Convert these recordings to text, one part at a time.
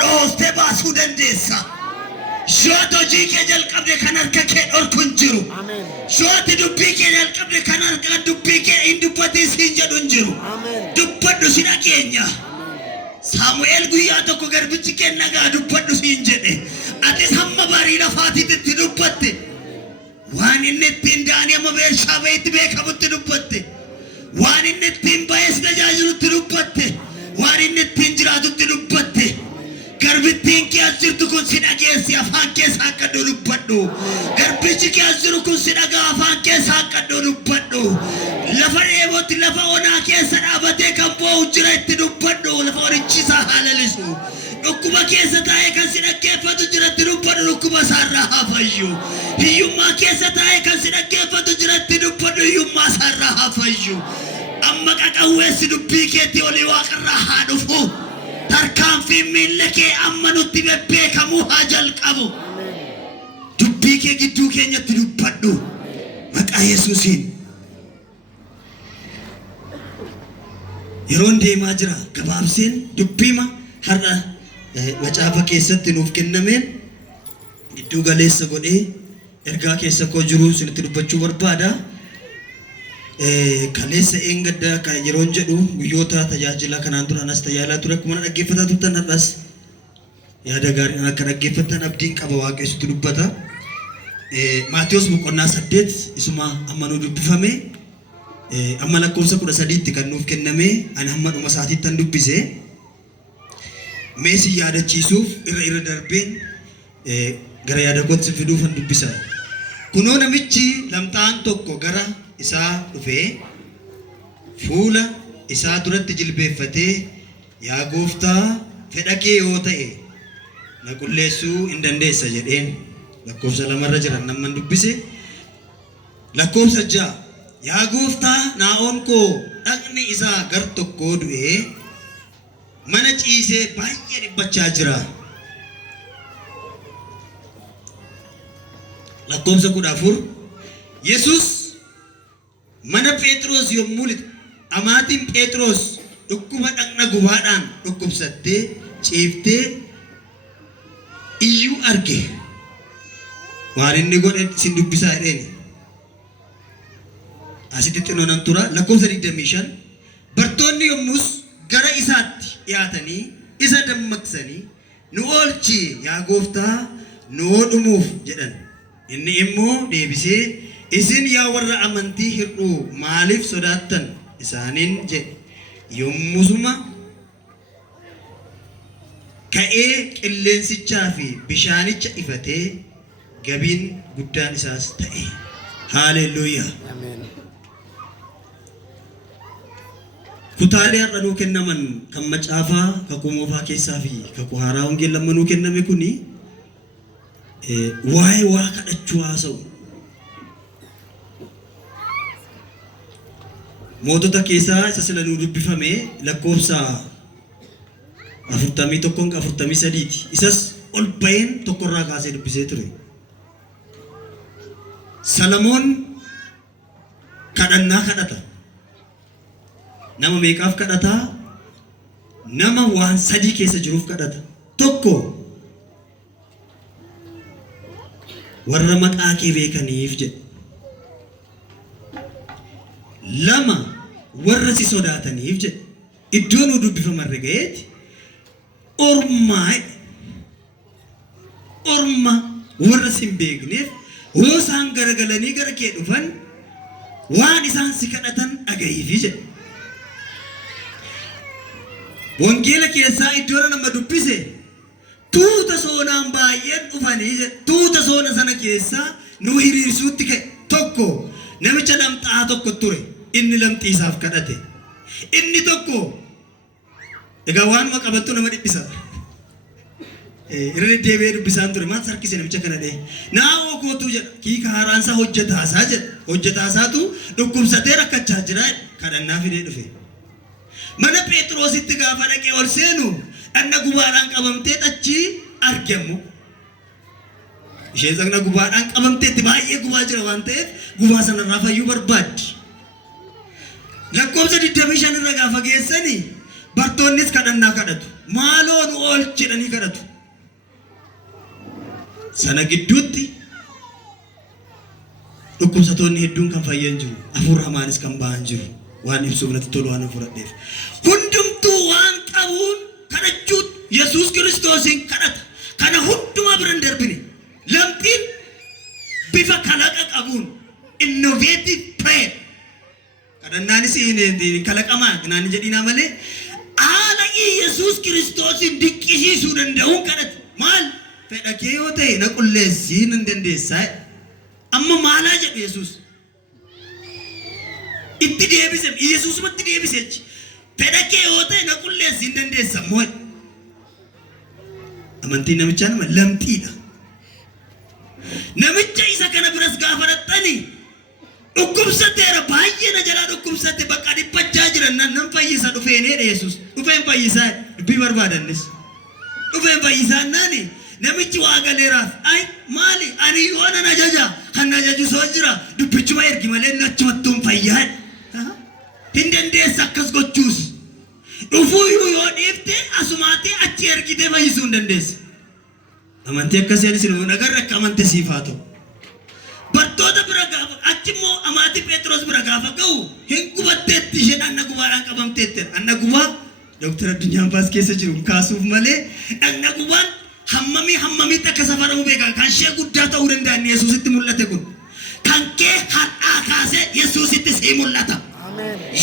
dhooftee baasuu dandeessa. Shooti hojii kee jalqabde kan harka kee dhorku hin jiru. Shooti dubbii kee jalqabde kan harka dubbii kee hin dubbatiin siin jedhu hin jiru. Dubbadhu si dhageenya. Saamu'eel guyyaa tokko garbichi kee nagaa dubbadhu siin jedhe. Atis hamma barii lafaatiitti dubbatte. Waan inni ittiin daanii amma Bersaabeetti beekamutti dubbatte. Waan inni ittiin bayees tajaajilutti dubbatte. Waan inni ittiin jiraatutti dubbatte. Garbittiin kee as jirtu kun si dhageessi afaan keessa akka dubbadhu. Garbichi kee as jiru kun si dhagaa afaan keessa akka dubbadhu. Lafa dheebootti lafa onaa keessa dhaabatee kan boo'u jira itti dubbadhu. Lafa horichisaa haalalisu. Dhukkuba keessa taa'ee kan si dhaggeeffatu jira itti dubbadhu. Dhukkuba isaarraa haa fayyu. Hiyyummaa keessa taa'ee kan si dhaggeeffatu jira itti dubbadhu. Hiyyummaa isaarraa haa fayyu. Amma qaqawweessi dubbii keetti olii waaqarraa haa dhufu. Tarkaanfii miilla kee amma nutti bebbeekamuu haa jalqabu. Dubbii kee gidduu keenyatti dubbadhu. Maqaa Yesuusiin. Yeroon deemaa jira gabaabseen dubbiima har'a macaafa keessatti nuuf kennameen gidduu galeessa godhee ergaa keessa koo jiru isinitti dubbachuu barbaada. Kaleessa eengadda kan yeroon jedhu guyyoota tajaajila kanaan dura anas tajaajilaa ture akkuma dhaggeeffataa turtan har'as yaada gaarii akka dhaggeeffatan abdiin qaba Waaqayyotu dubbata. Maatiyos boqonnaa 8 isuma amma nu dubbifame amma lakkoofsa 13tti kan nuuf kenname ani hamma dhuma isaatiitti dubbise. Meesii yaadachiisuuf irra darbeen gara yaada kootti fiduuf dubbisa. Kunoo namichi lamxaan tokko gara isaa dhufee fuula isaa duratti jilbeeffatee yaa gooftaa fedha kee yoo ta'e na qulleessuu hin dandeessa jedheen. Lakkoofsa 2 jiran namman dubbise. Lakkoofsa 6 yaa gooftaa naa'oon koo dhagni isaa gar tokkoo du'ee mana ciisee baay'ee dhibbachaa jira. Lakkoofsa 14 Yesus mana Phexros yommuu amaatiin Phexros dhukkuba dhagna gubaadhaan dhukkubsattee ciiftee iyyuu arge. Waan inni godhe sin dubbisaa jedheen. Asitti xinoonan tura. Lakkoofsa 25 bartoonni yommus gara isaatti dhiyaatanii isa dammaqsanii nu oolchi yaa gooftaa nu dhumuuf jedhan. Inni immoo deebisee isin yaa warra amantii hir'uu maaliif sodaattan isaaniin jedhe. Yommusuma ka'ee qilleensichaa fi bishaanicha ifatee gabiin guddaan isaas ta'e. Haaleluyyaa. Ameen. Kutaalee har'a nuu kennaman kan macaafaa kakuu moofaa keessaa fi kakuu haaraa wangeelaa lama nuu kenname kuni waa'ee waa kadhachuu haasa'u. Mootota keessaa isa sila nuu dubbifame lakkoofsa 41-43 isas ol ba'een tokkorraa kaasee dubbisee ture. Salamoon kadhannaa kadhata. Nama meeqaaf kadhata? Nama waan sadii keessa jiruuf kadhata. Tokko warra maqaa kee beekaniif jedhe. Lama warra si sodaataniif jedhe. Iddoo nu dubbifamarra ga'eeti orma warra si hin beekneef yoo isaan garagalanii gara kee dhufan waan isaan si kadhatan dhaga'iifi jedhe. Wangeela keessaa iddoo nama dubbise tuuta soonaan baay'een dhufanii jedhe. Tuuta soona sana keessaa nu hiriirsuutti ka'e. Tokko namicha lamxaa tokko ture. Inni lamxii isaaf kadhate. Inni tokko egaa waanuma qabattu nama dhiphisa. Irra deebi'ee dubbisaan ture maal sarkise namicha kana dhee. Naa'oo kootuu jedha kiika haaraansaa hojjetaasaa jedha. Hojjetaasaatu dhukkubsatee rakkachaa jira kadhannaa fidee dhufe. Mana Phexrositti gaafa dhaqee ol seenu dhagna gubaadhaan qabamtee achi argamu. Isheen dhagna gubaadhaan qabamteetti baay'ee gubaa jira waan ta'eef gubaa sanarraa fayyuu barbaaddi. Lakkoofsa 25 irra gaafa geessanii bartoonnis kadhannaa kadhatu. Maaloo nu oolchi jedhanii kadhatu. Sana gidduutti dhukkubsatoonni hedduun kan fayyan jiru. Hafuura hamaanis kan ba'an jiru. Waan ibsuuf natti tolu waan fudhadheef. Hundumtuu waan qabuun kadhachuun Yesuus Kiristoosin kadhata. Kana hundumaa biran darbine. Lamxiin bifa kalaqa qabuun innovative prayer. Kadhannaanis kalaqamaa naan jedhina malee haala Yesuus Kiristoosin dinqisiisuu danda'uun kadhata. Maal? Fedha kee yoo ta'e na qulleessii nan dandeessaa. Amma maalaa jedhu Yesuus? Itti deebise Yesuusumatti deebise. Fedha kee yoo ta'e na qulleessii nan dandeessa moo? Amantiin namichaa nama lamxiidha. Namicha isa kana biras gaafa dhaxxani dhukkubsateera baay'ee na jalaa dhukkubsate bakka dhiphachaa jiran nan fayyisa dhufeenedha Yesuus. Dhufeen fayyisaa dubbii barbaadannis. Dhufeen fayyisaa naani namichi waa galeeraaf ay maali ani yoo nan ajaja kan ajaju soo jira dubbichuma ergi malee nachumattuun fayyaa. Hin dandeessa akkas gochuus. Dhufuu yoo dhiifte asumaatee achi ergitee fayyisuu hin dandeessa. Amantii akkasii isin nagarra akka amante siifaa ta'u. Bartoota bira gaafa achimmoo amaatii Pheexroos bira gaafa ga'u hin gubatteetti isheen anna gubaadhaan qabamteetti. Anna gubaa Dr. Addunyaan Baas keessa jiru kaasuuf malee anna gubaan hammamitti akka safaramu beekaa kan ishee guddaa ta'uu danda'an Yesuusitti mul'ate kun. Kan kee har'aa kaasee Yesuusitti sii mul'ata.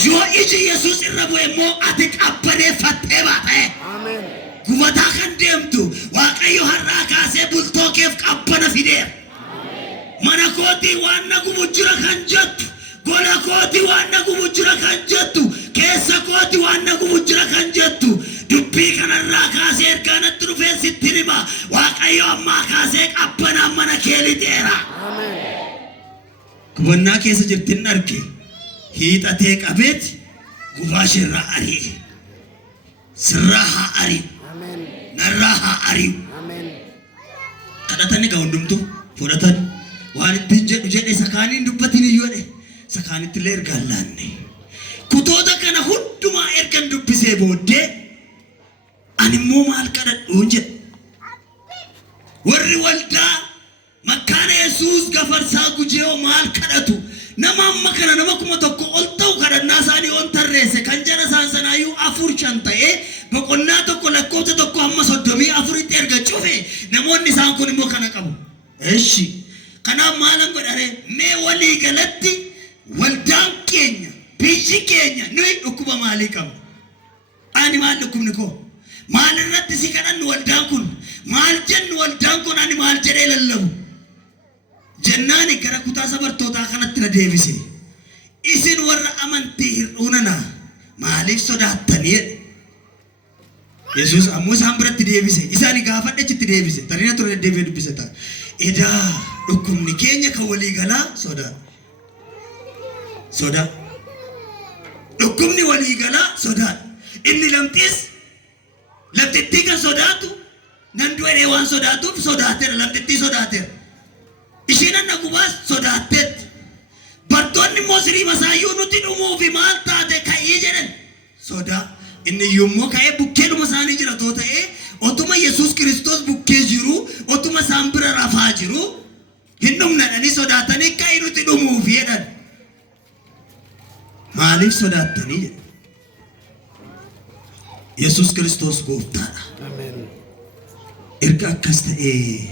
Yoo iji Yesuus irra bu'e immoo ati qabbaneeffattee baatee. Gubataa kan deemtu Waaqayyo har'aa kaasee bultoo keef qabbana fideera. Mana kootii waan na gubu jira kan jettu, gola kootii waan na gubu jira kan jettu, keessa kootii waan na gubu jira kan jettu, dubbii kanarraa kaasee ergaa natti dhufee sitti hima. Waaqayyo ammaa kaasee qabbanaan mana kee lixeera. Gubannaa keessa jirtin arge hiixatee qabeeti gubaa shirraa ari'e. Sirraa haa ari'u. Narraa haa ari'u. Kadhatanii gaa hundumtu fudhatan. Waan ittiin jedhe sakaaniin dubbatiin iyyoodhe sakaanitti illee ergaan laanne. Kutoota kana hundumaa ergan dubbisee booddee ani immoo maal kadhadhuun jedhe. Warri waldaa makkaana Yesuus gafarsaa Gujee maal kadhatu. Nama amma kana nama 1,000 ol ta'u kadhannaa isaanii on tarreesse kan jara isaan sanaayyuu 4-5 ta'ee boqonnaa tokko lakkoofsa tokko amma 34 erga cufe namoonni isaan kun immoo kana qabu. Eshi kanaaf maalan godhare mee walii galatti waldaan keenya biyyi keenya nuyi dhukkuba maalii qabna? Ani maal dhukkubni koo? Maal irratti si kadhannu waldaan kun? Maal jennu waldaan kun ani maal jedhee lallabu? Jennaani gara kutaa sabartootaa kanatti na deebise. Isin warra amantii hir'uunana maaliif sodaattanii? Yesuus ammoo isaan biratti deebise. Isaan gaafadhe achitti deebise. Tariina ture deebi'ee dubbise ta'a. Edaa dhukkubni keenya kan walii galaa sodaa. Sodaa. Dhukkubni walii galaa sodaa. Inni lamxiis lamxittii kan sodaatu nan du'ee waan sodaatuuf sodaateera. Lamxittii sodaateera. Isheen anna gubaas sodaatteetti. Bartoonni immoo sirrii masaayyuu nuti dhumuufi maal taate ka'ee jedhan sodaa. Inni yommuu ka'ee bukkeedhuma isaanii jira too ta'ee otuma Yesuus Kiristoos bukkee jiru otuma isaan bira rafaa jiru hin dhumnadhanii sodaatanii ka'ee nuti dhumuufi jedhan. Maaliif sodaattanii jedhan? Yesuus Kiristoos gooftaadha. Erga akkas ta'ee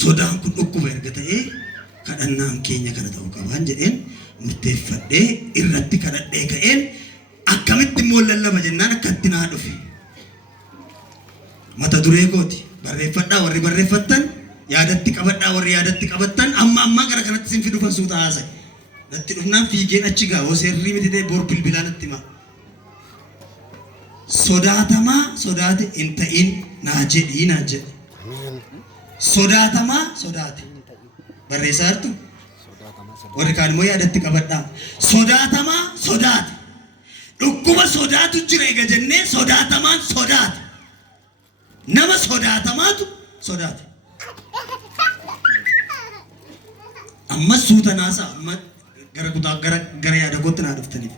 sodaan kun dhukkuba erga ta'ee kadhannaan keenya kana ta'uu qabaan jedheen murteeffadhee irratti kadhadhee ka'een akkamitti immoo lallaba jennaan akkatti naa dhufe. Mata duree kooti barreeffadhaa warri barreeffattan yaadatti qabadhaa warri yaadatti qabattan amma gara kanatti sin fidu fansuuta haasa'e. Natti dhufnaan fiigeen achi gaa seerrii miti ta'e bor bilbilaa natti hima. Sodaatamaa sodaate hin ta'in naa jedhii naa jedhe. Sodaatamaa sodaate. Barreessaa jirtu? Warri kaan immoo yaadatti qabadhaa. Sodaatamaa sodaate. Dhukkuba sodaatu jira eega jennee sodaatamaan sodaate. Nama sodaatamaatu sodaate. Amma suuta naasaa amma gara kutaa gara yaada gootti naa dhuftaniif.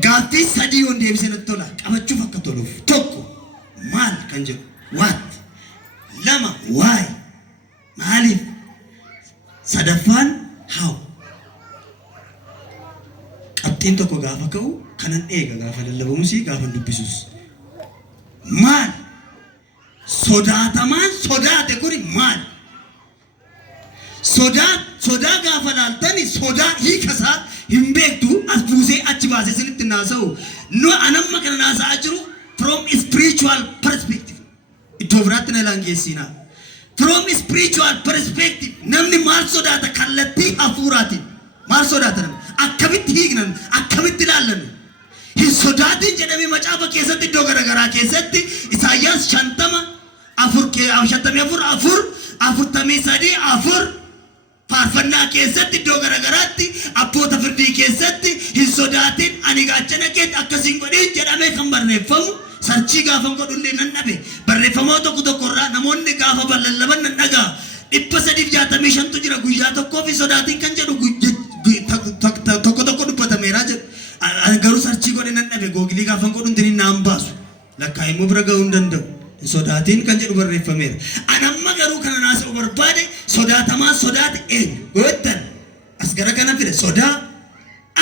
Gaaffii sadii on deebisee natti tola. Qabachuuf akka toluuf. Tokko maal kan jedhu what. Lama why. Maaliif. Sadaffaan how. Qabxiin tokko gaafa ka'u kanan eega gaafa lallabamus gaafa dubbisus. Maal sodaatamaan sodaate kuni maal. Sodaa gaafa laaltani sodaa hiikasaa hin beektu as buusee achi baasee sinitti naasa'u. No anamma kana naasa'aa jiru from spiritual perspective. Iddoo biraatti na ilaangeessinaa. From spiritual perspective namni maal sodaata kallattii hafuuraatiin. Maal sodaata namni akkamitti hiiknan akkamitti ilaallan. Hin sodaatiin jedhamee macaafa keessatti iddoo garaagaraa keessatti Isaayyaas 54 faarfannaa keessatti iddoo garaagaraatti abboota firdii keessatti hin sodaatin ani gaachana keetti akkasiin godhin jedhamee kan barreeffamu sarchii gaafa godhullee nan dhabe barreeffamoota tokko irraa namoonni gaafa lallaban nan dhagaa 365 jira guyyaa tokkoo fi sodaatin kan jedhu tokko dubbatameera jedhu garuu sarchii godhe nan dhabe googilii gaafa godhun tiniin naan baasu lakkaa immoo bira ga'uu hin danda'u. Sodaatiin kan jedhu barreeffameera. Anamma garuu kana naasa'u barbaade sodaatamaa sodaate eenyu goottan as gara kana fide sodaa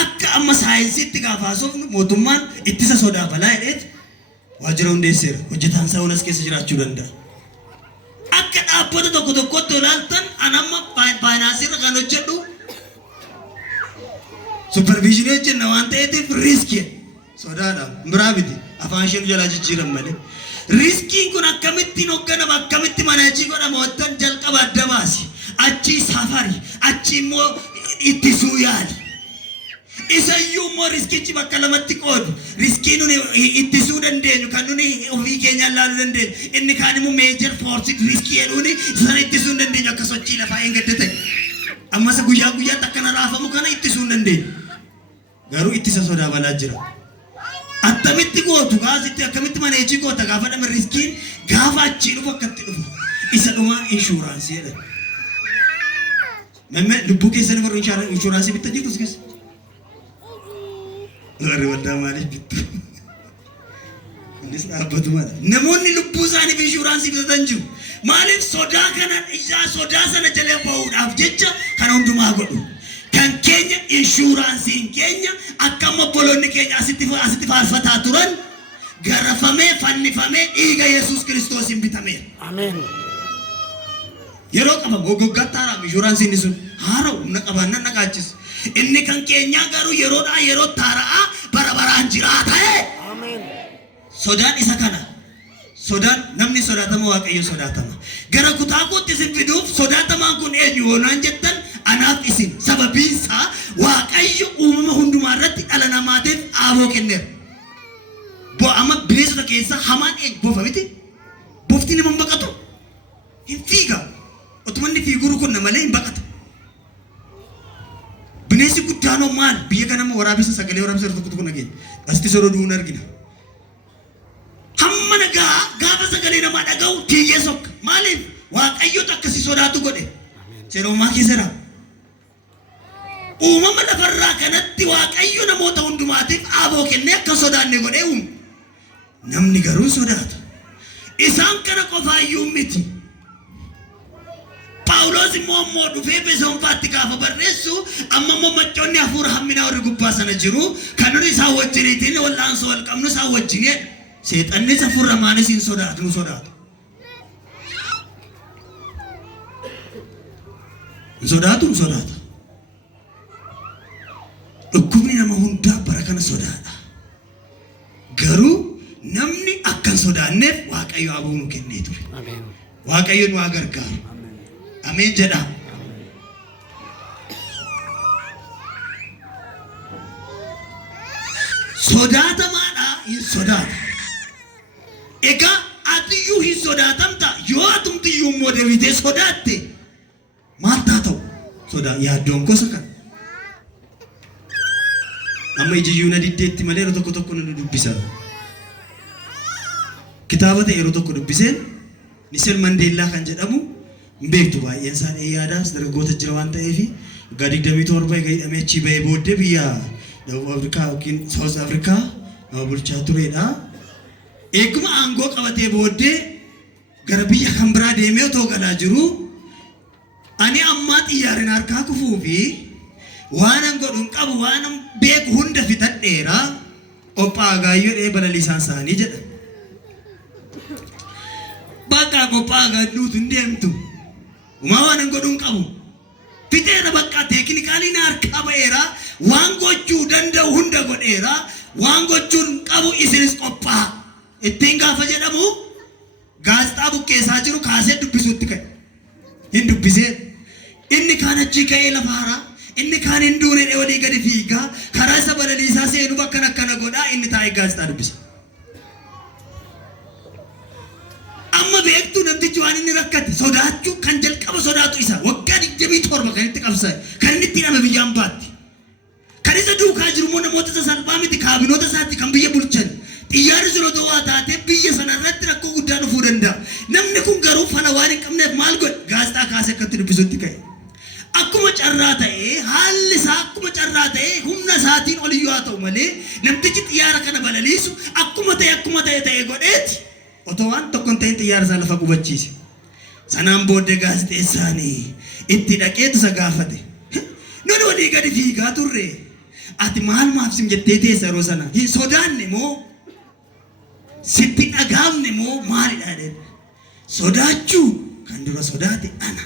akka amma saayinsiitti gaafa haasofnu mootummaan ittisa sodaa balaa jedheet waajjira hundeesseera. Hojjetaan isaa hunas keessa jiraachuu danda'a. Akka dhaabbata tokkotti olaaltan anamma faayinaansiirra kan hojjedhu superviizinii hojjenna waan ta'eetiif riiskii sodaadhaan biraa miti afaan ishee jalaa jijjiiran malee. Riskiin kun akkamittiin hoogganama akkamitti manaajii godhama wattan jalqaba adda baasi achi safari achi immoo ittisuu yaali. Isayyuu immoo riskichi bakka lamatti qoodu riskii nuni ittisuu dandeenyu kan nuni ofii keenyaan laaluu dandeenyu inni kaan immoo meejor foorsi riskii jedhuuni sana ittisuu hin dandeenyu akka sochii lafaa hin gadda ta'e. Ammas guyyaa guyyaatti akkana raafamu kana ittisuu hin dandeenyu. Garuu ittisa sodaa balaa jira. Attamitti gootu gaasitti akkamitti maneejii goota gaafa dhama riskiin gaafa achii dhufu akkatti dhufu isa dhumaa inshuraansii jedhama. Memme lubbuu keessanii warra inshuraansii bittan jirtus keessa. Warri waldaa maaliif bittu? Innis dhaabbatu maali? Namoonni lubbuu isaaniif inshuraansii bitatan jiru. Maaliif sodaa kana sodaa sana jala bahuudhaaf jecha kana hundumaa godhu. Kan keenya inshuraansiin keenya akkama obboloonni keenya asitti faarfataa turan garafamee fannifamee dhiiga Yesuus Kiristoosiin bitameera. Ameen. Yeroo qaba goggogaatti haaraam inshuraansiin sun haara'u humna qabaannan naqaachisa. Inni kan keenyaa garuu yeroodhaa yeroo taara'aa bara baraan jiraata. Ameen. Sodaan isa kana. Sodaan namni sodaatama Waaqayyo sodaatama. Gara kutaa kootti isin fiduuf sodaatamaan kun eenyu woonaan jettan anaaf isin sababiinsa Waaqayyo uumama hundumaa irratti dhala namaatiif aaboo kenneera. Amma bineensota keessa hamaan eenyu bofa miti. Bofti nama hin baqatu. Hin fiiga. Otuma inni fiiguru kun malee hin baqata. Bineensi guddaanoo maal biyya kana waraabessa sagalee waraabessa tokko nageenya. Asitti soroo du'uun argina. Hamma nagaa gaafa sagalee namaa dhaga'u tiyyee sokka. Maaliif Waaqayyotu akkasii sodaatu godhe. Seeroomaa keessadha. Uumama lafarraa kanatti Waaqayyo namoota hundumaatiif aaboo kennee akka sodaanne godhee uume. Namni garuu sodaata. Isaan kana qofaayyuu miti. Paawuloos immoo dhufee Efesoonfaatti gaafa barreessu amma immoo machoonni hafuura hamminaa warri gubbaa sana jiru kan nuti isaan wajjiniitiin wal'aansoo wal qabnu isaan wajjinee seexannis hafuura maanis hin sodaatu nu sodaatu. Hin sodaatu nu sodaata. Dhukkubni nama hundaa bara kana sodaadha. Garuu namni akka hin sodaanneef Waaqayyo aboo nu kennee ture. Waaqayyo nu haa gargaaru. Ameen jedha. Sodaatamaadha hin sodaata. Egaa atiyyuu hin sodaatamta yoo atumtiyyuu immoo deebitee sodaatte maal taata'u? Sodaa yaaddoon gosa kana. Amma ijiyyuu na diddeetti malee yeroo tokko nu dubbisa. Kitaaba ta'e yeroo tokko dubbiseen Nisel Mandeellaa kan jedhamu beektu baay'een isaa yaadaas dargaggoota jira waan ta'eef waggaa 27 egaa hidhamee achi bahee booddee biyya Dawwa Afrikaa yookiin South Afrikaa nama bulchaa turedha. Eeguma aangoo qabatee booddee gara biyya kan biraa deemee otoo galaa jiru ani ammaa xiyyaareen harkaa kufuu fi waan an godhu hin qabu waan an beeku hunda fixadheera qophaa gaayyoo dhee balaliisaan isaanii jedha. Bakka qophaa gaadduutu hin deemtu umaa waan an godhu hin qabu fixeera bakka teeknikaalii na harkaa ba'eera waan gochuu danda'u hunda godheera waan gochuu hin qabu isinis qophaa ittiin gaafa jedhamu gaazexaa bukkeessaa jiru kaasee dubbisuutti ka'e hin dubbisee inni kaan achii ka'ee lafa haraa inni kaan hin duune walii gadi fiigaa karaa isa balaliisaa seenu bakka akkana godhaa inni taa'ee gaazexaa dubbisa. Amma beektuu namtichi waan inni rakkate sodaachuu kan jalqaba sodaatu isa waggaa 27 kan itti qabsaa'e kan inni itti nama biyyaan baatti kan isa duukaa jiru immoo namoota isa salphaa miti kaabinoota isaatti kan biyya bulchan xiyyaarri sun otoo waa taatee biyya sana irratti rakkoo guddaa dhufuu danda'a. Namni kun garuu fala waan hin qabneef maal godhe gaazexaa kaasee akkatti dubbisuutti ka'e. Akkuma carraa ta'ee haalli isaa akkuma carraa ta'ee humna isaatiin oliyyuu haa ta'u malee namtichi xiyyaara kana balaliisu akkuma ta'e godheeti otoo waan tokko hin ta'in xiyyaara isaa lafa qubachiise. Sanaan booddee gaazexeessaanii itti dhaqeetu isa gaafate. Nuni walii gadi fiigaa turre ati maal maafsim jettee teessa yeroo sana hin sodaanne moo sitti dhagaamne moo maalidha jedhe. Sodaachuu kan dura sodaate ana.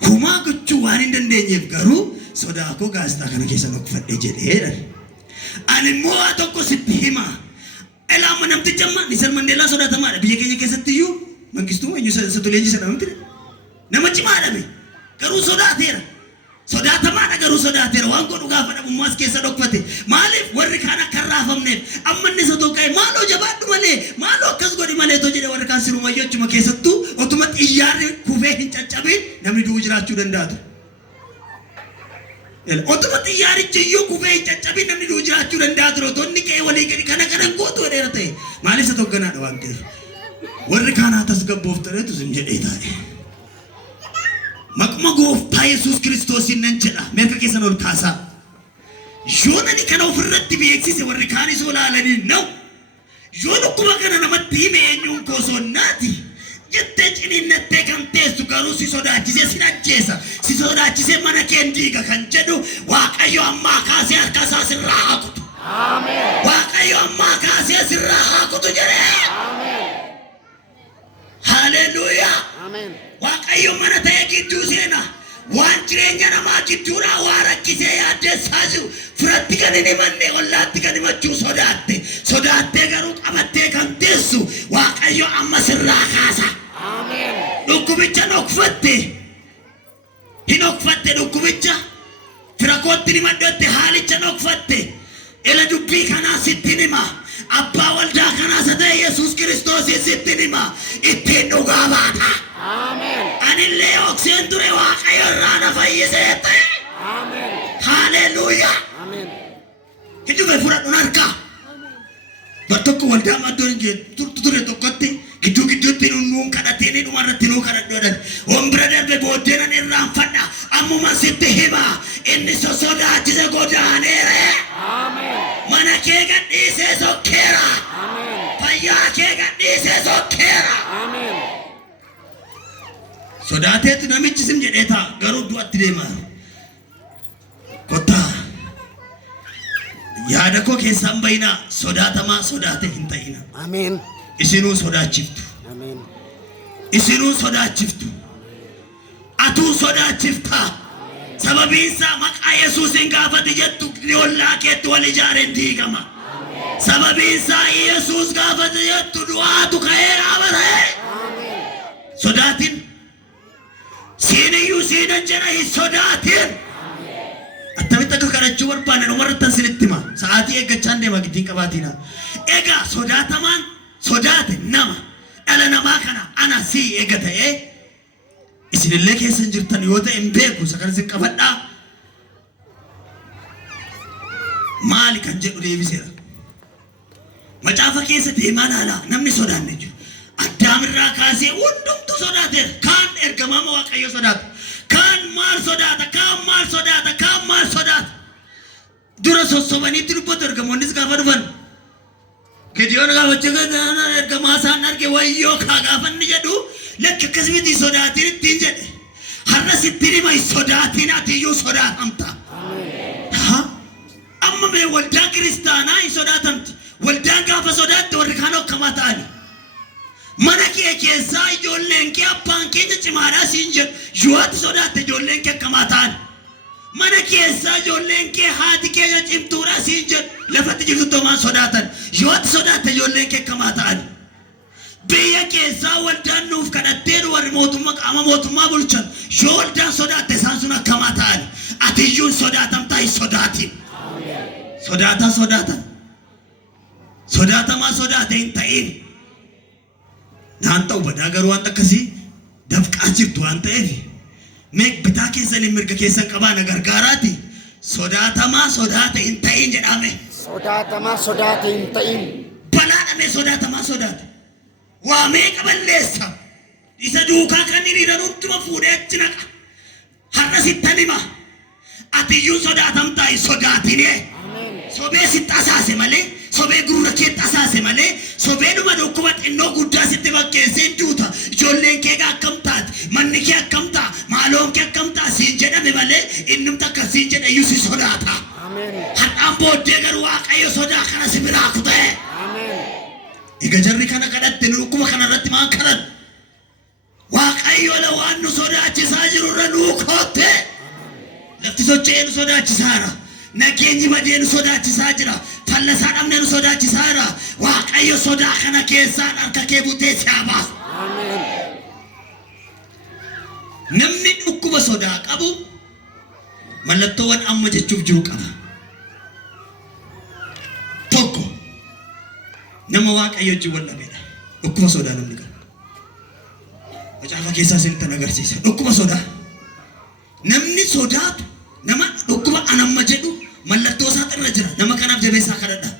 Kumaa gochuu waan hin dandeenyeef garuu sodaa koo gaazexaa kana keessa nokfadhe jedheedha. Ani immoo tokko sitti hima. Elaama namticha amma Nelson Mandeelaa sodaatamaadha biyya keenya keessatti iyyuu Mangistuu eenyu Satu Leenjii jedhamti nama cimaadhame garuu sodaateera. Sodaatamaadha garuu sodaateera waan godhu gaafa dhabummaa as keessa dhokfate maaliif warri kaan akka raafamneef amma inni isa tokko maaloo jabaadhu malee maaloo akkas godhi malee too jedhe warri kaan sirumayyoo achuma keessattuu otuma xiyyaarri kufee hin caccabin namni du'u jiraachuu danda'a. Otuma xiyyaarichi iyyuu kufee hin caccabin namni du'u jiraachuu danda'a ture otoo inni ka'ee walii gadi kana gootu dheera ta'e maaliif isa tokkanaadha waan ta'eef warri kaan haa tasgabbooftaniitu sin jedhee taa'e. Maquma gooftaa Yesuus Kiristoosiin nan jedha meeqa keessan ol kaasaa yoo nani kana ofirratti beeksise warri kaan isoo laalanii na'u yoo dhukkuma kana namatti hime eenyuun koosoonnaati jettee ciniinnattee kan teessu garuu si sodaachisee sin ajjeesa si sodaachisee mana kee diiga kan jedhu Waaqayyo ammaa kaasee harka isaa sirraa haa kutu. Waaqayyo ammaa kaasee sirraa haa kutu jedhee. Haleluuyaa. Waaqayyo mana ta'e gidduu seena waan jireenya namaa gidduudhaa waa rakkisee yaaddeessaa jiru firatti kan hin himanne ollaatti kan himachuu sodaattee garuu qabattee kan teessu Waaqayyo amma sirraa kaasa. Dhukkubicha nokfatte hin nokfatte dhukkubicha fira kootti himadhotte haalicha nokfatte ela dubbii kanaa sitti hima abbaa waldaa kanaas ta'e Yesuus Kiristoosiin sitti hima ittiin dhugaa baata. Anillee okseen ture Waaqayyo irraa na fayyisee ta'e. Haleluuyaa. Hidduufe fudhadhuun harkaa. Battokko waldaa maddoon turtu ture tokkotti gidduu nuun kadhatee ni dhumarratti nuu kadhadhoodhan. Ombira darbe booddeenan irraanfadha ammuma sitti hima inni sosodaachise godaaneere. Mana kee gadhiisee sokkeera. Fayyaa kee gadhiisee sokkeera. Sodaateetu namichi sim jedhee ta'a garuu du'atti deema. Kottaa yaada koo keessaan bayinaa sodaatamaa sodaate hin ta'ina. Ameen. Isinuu sodaachiftu. Ameen. Isinuu sodaachiftu. Atuu sodaachifta. Sababiinsaa maqaa Yesuusin gaafati jettu ollaa keetti wal ijaareen diigama. Sababiinsaa Yesuus gaafati jettu du'aatu ka'ee dhaabatee. Sodaatin. Siiniyyuu siinan jedha hin sodaatin. Attamitti akka kadhachuu barbaanne dhumarrattan sinitti hima. Sa'aatii eeggachaan deema giddiin qabaatiina. Egaa sodaatamaan sodaate nama dhala namaa kana ana si eega ta'ee isinillee keessa hin jirtan yoo ta'e hin beeku isa kan isin qabadhaa. Maali kan jedhu deebiseera. Macaafa keessa deemaa laalaa namni sodaanne jiru. Addaamirraa kaasee hundumtu sodaateera. Kaan ergamaa Waaqayyo sodaata. Kaan maal sodaata? Kaan maal sodaata? Kaan maal sodaata? dura sossobaniitti dubbatu ergamoonnis gaafa dhufan Gideon gaafa jagaana ergamaa isaan arge wayyoo kaa gaafa inni jedhu lakki akkasumatti sodaatiin ittiin jedhe har'a sitti dhima sodaatiin ati iyyuu sodaatamta. Amma mee waldaa kiristaanaa hin sodaatamti. Waldaan gaafa sodaatte warri kaan akkamaa ta'ani. Mana kee keessaa ijoolleen kee abbaan keenya cimaadhaa siin jedhu yoo sodaatte ijoolleen kee akkamaa ta'ani. Mana keessaa ijoolleen kee haati keenya cimtuudhaa siin jedhu lafatti jirtu toomaan sodaatan yoo sodaatte ijoolleen kee akkamaa ta'ani. Biyya keessaa waldaan nuuf kadhattee warri mootummaa qaama mootummaa bulchan yoo waldaan sodaatte isaan sun akkamaa ta'ani. Ati iyyuu sodaatamtaa hin sodaatin. Sodaata. Sodaatamaa sodaate hin ta'in. Naan ta'u badaa garuu waan akkasii dafqaa jirtu waan ta'eef meeq bitaa keessan hin mirga keessan qabaa na gargaaraati. Sodaatamaa sodaate hin ta'in jedhame. Sodaatamaa sodaate hin ta'in. Balaadhame sodaatamaa sodaate. Waa meeqa balleessa. Isa duukaa kan inni hidhanuttuma fuudhee achi naqa. Har'a sittan hima. Ati iyyuu sodaatamtaa hin sodaatinee. Sobee sitti asaase malee, sobee gurra keetti asaase malee, sobee dhuma dhukkuba xinnoo guddaa sitti bakkeessee duuta. Ijoolleen kee akkam taati, manni kee akkam ta'a, maaloon kee akkam ta'a siin jedhame malee innumti akka siin jedhe iyyuu si sodaata. Hadhaan booddee garuu Waaqayyo sodaa kana si biraa kutee. Egaa jarri kana kadhatte nu dhukkuba kanarratti maan kadhan? Waaqayyo la waan nu sodaachisaa jirurra nuu kootte. Lafti socho'ee nu sodaachisaara. Nageenyi badee nu sodaachisaa jira. Fallasaa dhabne nu sodaachisaara. Waaqayyo sodaa kana keessaan harka kee butee si haa baasu. Namni dhukkuba sodaa qabu mallattoowwan amma jechuuf jiru qaba. Tokko nama Waaqayyo wajjin wal dhabeedha. Dhukkuba sodaa namni qabu. Macaafa keessaa isinitti agarsiisa. Dhukkuba sodaa. Namni sodaatu nama dhukkuba anamma jedhu mallattoo isaa irra jira. Nama kanaaf jabeessaa kadhadha.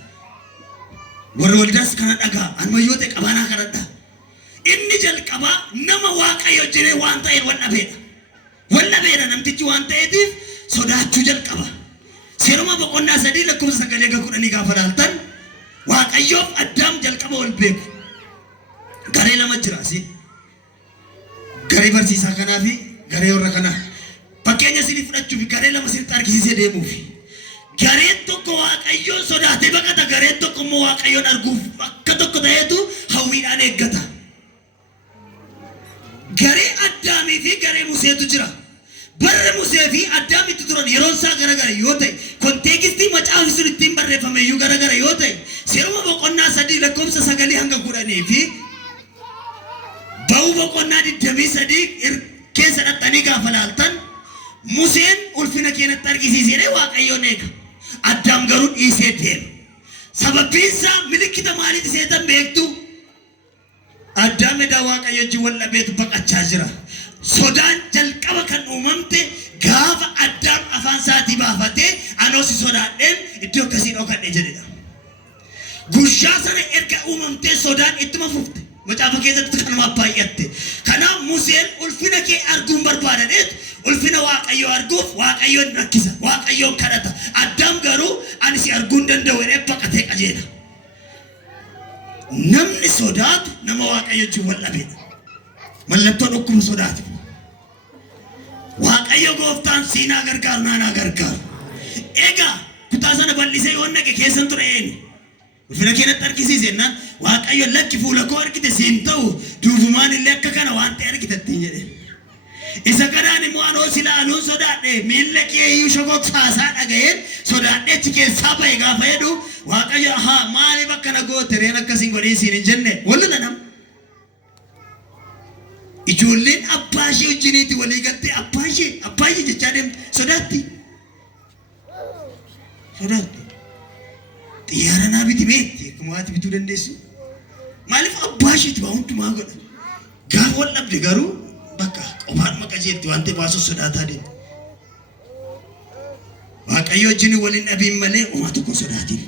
Warra waldaas kana dhagaa anmayyoo ta'e qabaanaa kadhadha. Inni jalqabaa nama Waaqayyo wajjin waan ta'eef wal dhabeedha. Wal dhabeedha namtichi waan ta'eetiif sodaachuu jalqaba. Seeruma boqonnaa 3 lakkoofsa 9 gaafa ilaaltan Waaqayyoof Addaam jalqaba wal beeku. Garee lama jira asi. Garee barsiisaa kanaa fi garee warra kanaa. Fakkeenya isin fudhachuuf garee lama isinitti argisiisee deemuuf. Gareen tokko Waaqayyoon sodaatee baqata. Gareen tokko immoo Waaqayyoon arguuf akka tokko ta'etu hawwiidhaan eeggata. Garee Addaamii fi garee Museetu jira. Barre Musee fi Addaamitti turan yeroon isaa garagara yoo ta'e konteekistii macaafni sun ittiin barreeffame iyyuu garagara yoo ta'e seeruma boqonnaa 3 lakkoofsa 9 hanga 10 fi ba'uu boqonnaa 23 keessa dhaxxanii gaafa laaltan Museen ulfina keenatti argisiisee Waaqayyoon eega. Addaam garuu dhiisee deema. Sababiin isaa milikkita maaliiti seetan beektu? Addaam edaa Waaqayyo wajjin wal dhabeetu baqachaa jira. Sodaan jalqaba kan uumamte gaafa Addaam afaan isaatii baafatee anoo si sodaadheen iddoo akkasii dhokadhe jedhedha. Guyyaa sana erga uumamtee sodaan ittuma fufte. Macaafa keessatti kanuma baay'atte. Kanaaf Museen ulfina kee arguun barbaadaneetu ulfina Waaqayyo arguuf Waaqayyoon rakkisa. Waaqayyoon kadhata. Addaam garuu ani si arguun danda'u jedhee baqatee qajeela. Namni sodaatu nama Waaqayyo wajjin wal dhabeedha. Mallattoon dhukkuba sodaatu. Waaqayyo gooftaan siinaa gargaaru naanaa gargaaru. Egaa kutaa sana bal'isee yoo naqe keessan ture eenyu? Ulfina keenatti argisiise jennaan Waaqayyo lakki fuula koo argite siin ta'u duufumaan illee akka kana waan ta'e argitetti jedhe. Isa kanaan immoo anoo si ilaaluun sodaadhe miilla kee iyyuu shokoksaasaa dhaga'een sodaadhee achi keessaa ba'e gaafa jedhu Waaqayyo haa maaliif akkana goote reen akkasiin godhee siin hin jenne waluma nama. Ijoolleen abbaa ishee wajjiniiti walii galtee abbaa ishee jechaa deemte sodaatti. Xiyyaara naa biti beekti akkuma waati bituu dandeessu. Maaliif abbaa isheeti waa hundumaa godha. Gaafa wal dhabde garuu bakka qofaadhuma qajeelti waan ta'e baasuuf sodaataa deemte. Waaqayyo wajjin waliin dhabiin malee uumaa tokko sodaatiin.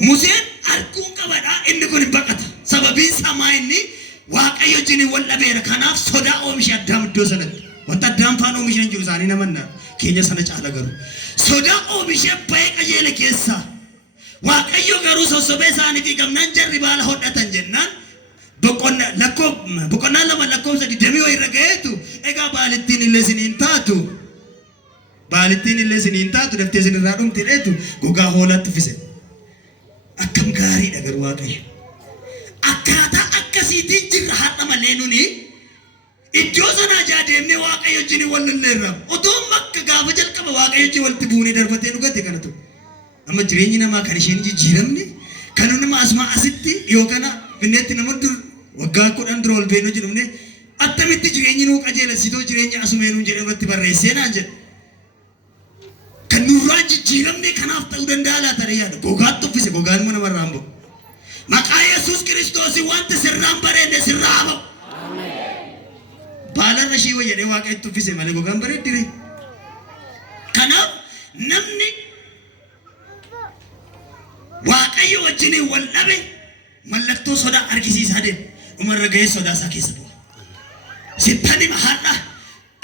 Museen arguun qabadhaa inni kun hin baqata. Sababiin samaa inni Waaqayyo wajjin wal dhabeera kanaaf sodaa oomishe Addaam iddoo sanatti. wanta danfaan oomishan jiru isaanii namanna keenya sana caala garuu sodaa oomishee baay'ee qajeela keessa waaqayyo garuu sossobee isaaniitii gamnaan jarri baala hodhatan jennaan boqonnaa lama lakkoofsa 20 irra ga'eetu egaa baalittiin illee siniin taatu daftee sinirraa dhumtidheetu gogaa hoolatti fise akkam gaariidha garuu waaqayyo akkaataa akkasiitiin jirra har'a malee nuni iddoo sanaa jaadeemnee waaqayyo wajjin wal lolleerra otoo makka gaafa jalqaba waaqayyo wajjin walitti buunee darbatee dhugate kanatu amma jireenyi namaa kan isheen jijjiiramne kan nama asmaa asitti dhiyoo kana binneetti nama dur waggaa 10 dura ol beenuu jedhamne attamitti jireenyi nuu qajeelessitoo jireenya asumeenuu jedhe irratti barreessee naan jedhe kan nurraa jijjiiramne kanaaf ta'uu danda'a laata yaada gogaatti uffise gogaan mana marraan bo'u maqaa Yesuus Kiristoos wanti sirraan bareedne sirraa ba'u baalarra shii wayyadhee waaqayyotti uffise malee gogaan bareeddire kanaaf namni waaqayyo wajjin wal dhabe mallattoo sodaa argisiisaa deema umarra ga'ee sodaa isaa keessa bu'a sittani maharra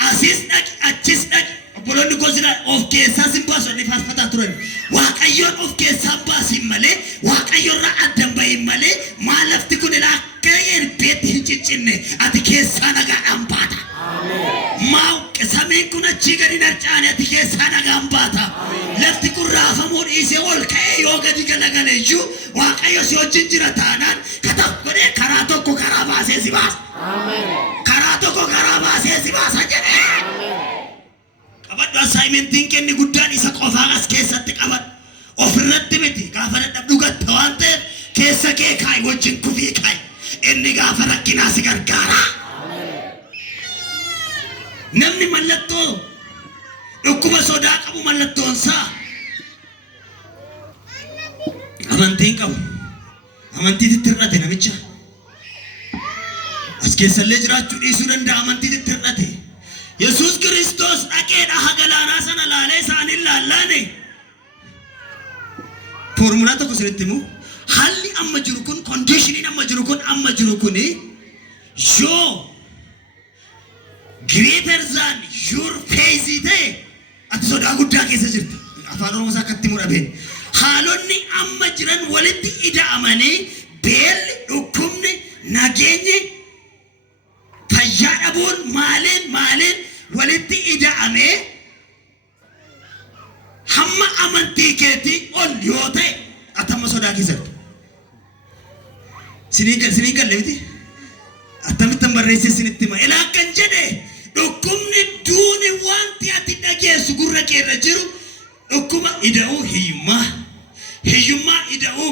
asis dhaqi achis dhaqi obboloonni goosina of keessaa sin baasonni faarfataa turan waaqayyoon of keessaa baasin malee waaqayyoorraa addan bahin malee maal lafti kun akka yerbeetti hin ciccinne ati keessaa nagaadhaan baata sameen kun achii gadi narcaane ati keessaa nagaan baata lafti kun raafamuu dhiisee ol ka'ee yoo gadi galagale iyyuu waaqayyo si wajjin jira taanaan kataf godhee karaa tokko karaa baasee si baasa karaa tokko karaa baasee si baasa jedhee qabadhu assaayimentiin kenni guddaan isa qofaa as keessatti qabadhu ofirratti miti gaafa dadhabdu gatta waan ta'eef keessa kee kaa'i wajjin kufii kaa'i inni gaafa rakkinaa si gargaara namni mallattoo dhukkuba sodaa qabu mallattoonsaa amantiin qabu amantiitti hir'ate namicha as keessallee jiraachuu dhiisuu danda'a amantiitti hir'ate Yesuus Kiristoos dhaqeedha hagalaanaa sana laalee isaaniin laallaane formulaa tokko sirriitti immoo haalli amma jiru kun conditionin amma jiru kun yoo greater than your faith ta'e ati sodaa guddaa keessa jirta afaan oromoo isaa akkatti mudhabeen haalonni amma jiran walitti ida'amanii beelli dhukkubni nageenyi fayyaa dhabuun maaliin walitti ida'amee hamma amantii keetii ol yoo ta'e ati amma sodaa keessa jirta siniin galle miti atamittan barreessee sinitti hima ilaa kan jedhe dhukkubni duuni wanti ati dhageessu gurra keerra jiru dhukkuba ida'uu hiyyummaa ida'uu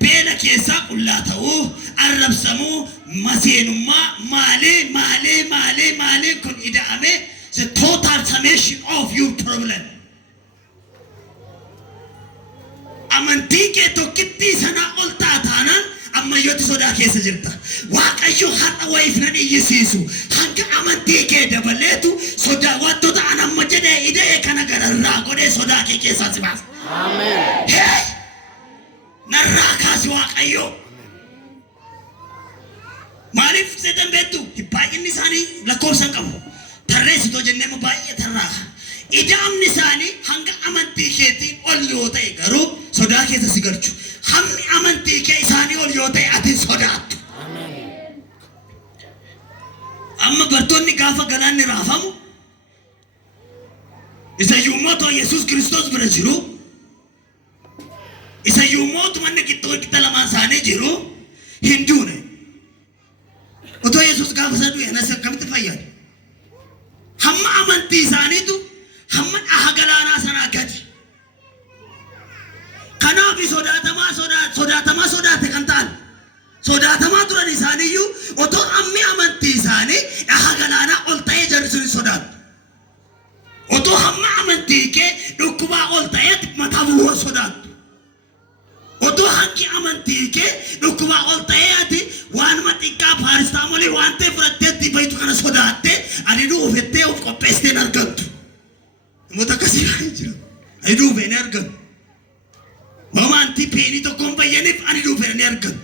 beela keessaa qullaa ta'uu arrabsamuu maseenummaa maalee kun ida'ame the total summation of your problem amantii kee tokkittii sanaa ol taataanaan ammayyooti sodaa keessa jirta waaqayyo har'a wayiif nan iyyisiisu hanga amantii kee dabaleetu sodaa wantoota an amma jedhee ida'e kana gararraa godhee sodaa kee keessaa si baasa hey narraa kaasi waaqayyo maaliif seetan beektu baay'inni isaanii lakkoofsan qabu tarreessitoo jenneema baay'ee tarraa ida'amni isaanii hanga amantii keetiin ol yoo ta'e garuu sodaa keessa si galchu hammi amantii kee isaanii ol yoo ta'e ati sodaattu amma bartoonni gaafa galaanni raafamu isa yuumootu Yesuus Kiristoos bira jiru isa yuumootu manni qixxa lamaan isaanii jiru hin duune otoo Yesuus gaafa isa du'e anas akkamitti fayyade hamma amantii isaaniitu hamma dhaha galaanaa sanaa gadi kanaaf sodaatamaa kan ta'an sodaatamaa turan isaaniiyyuu otoo ammi amantii isaanii dhaha galaanaa ol ta'ee jarri sun sodaatu otoo hamma amantii kee dhukkubaa ol ta'eet mataa bu'uu sodaatu otoo hangi amantii kee dhukkubaa ol ta'ee ati waan xiqqaa paaristaamoolii waan ta'e fudhatteetti bayitu kana sodaattee ani dhuufettee of qopheessitee hin argattu namoota akkasii jira ani dhuufee ni argatu Mamanti peni to kombayyanif ani dhuufee ni argatu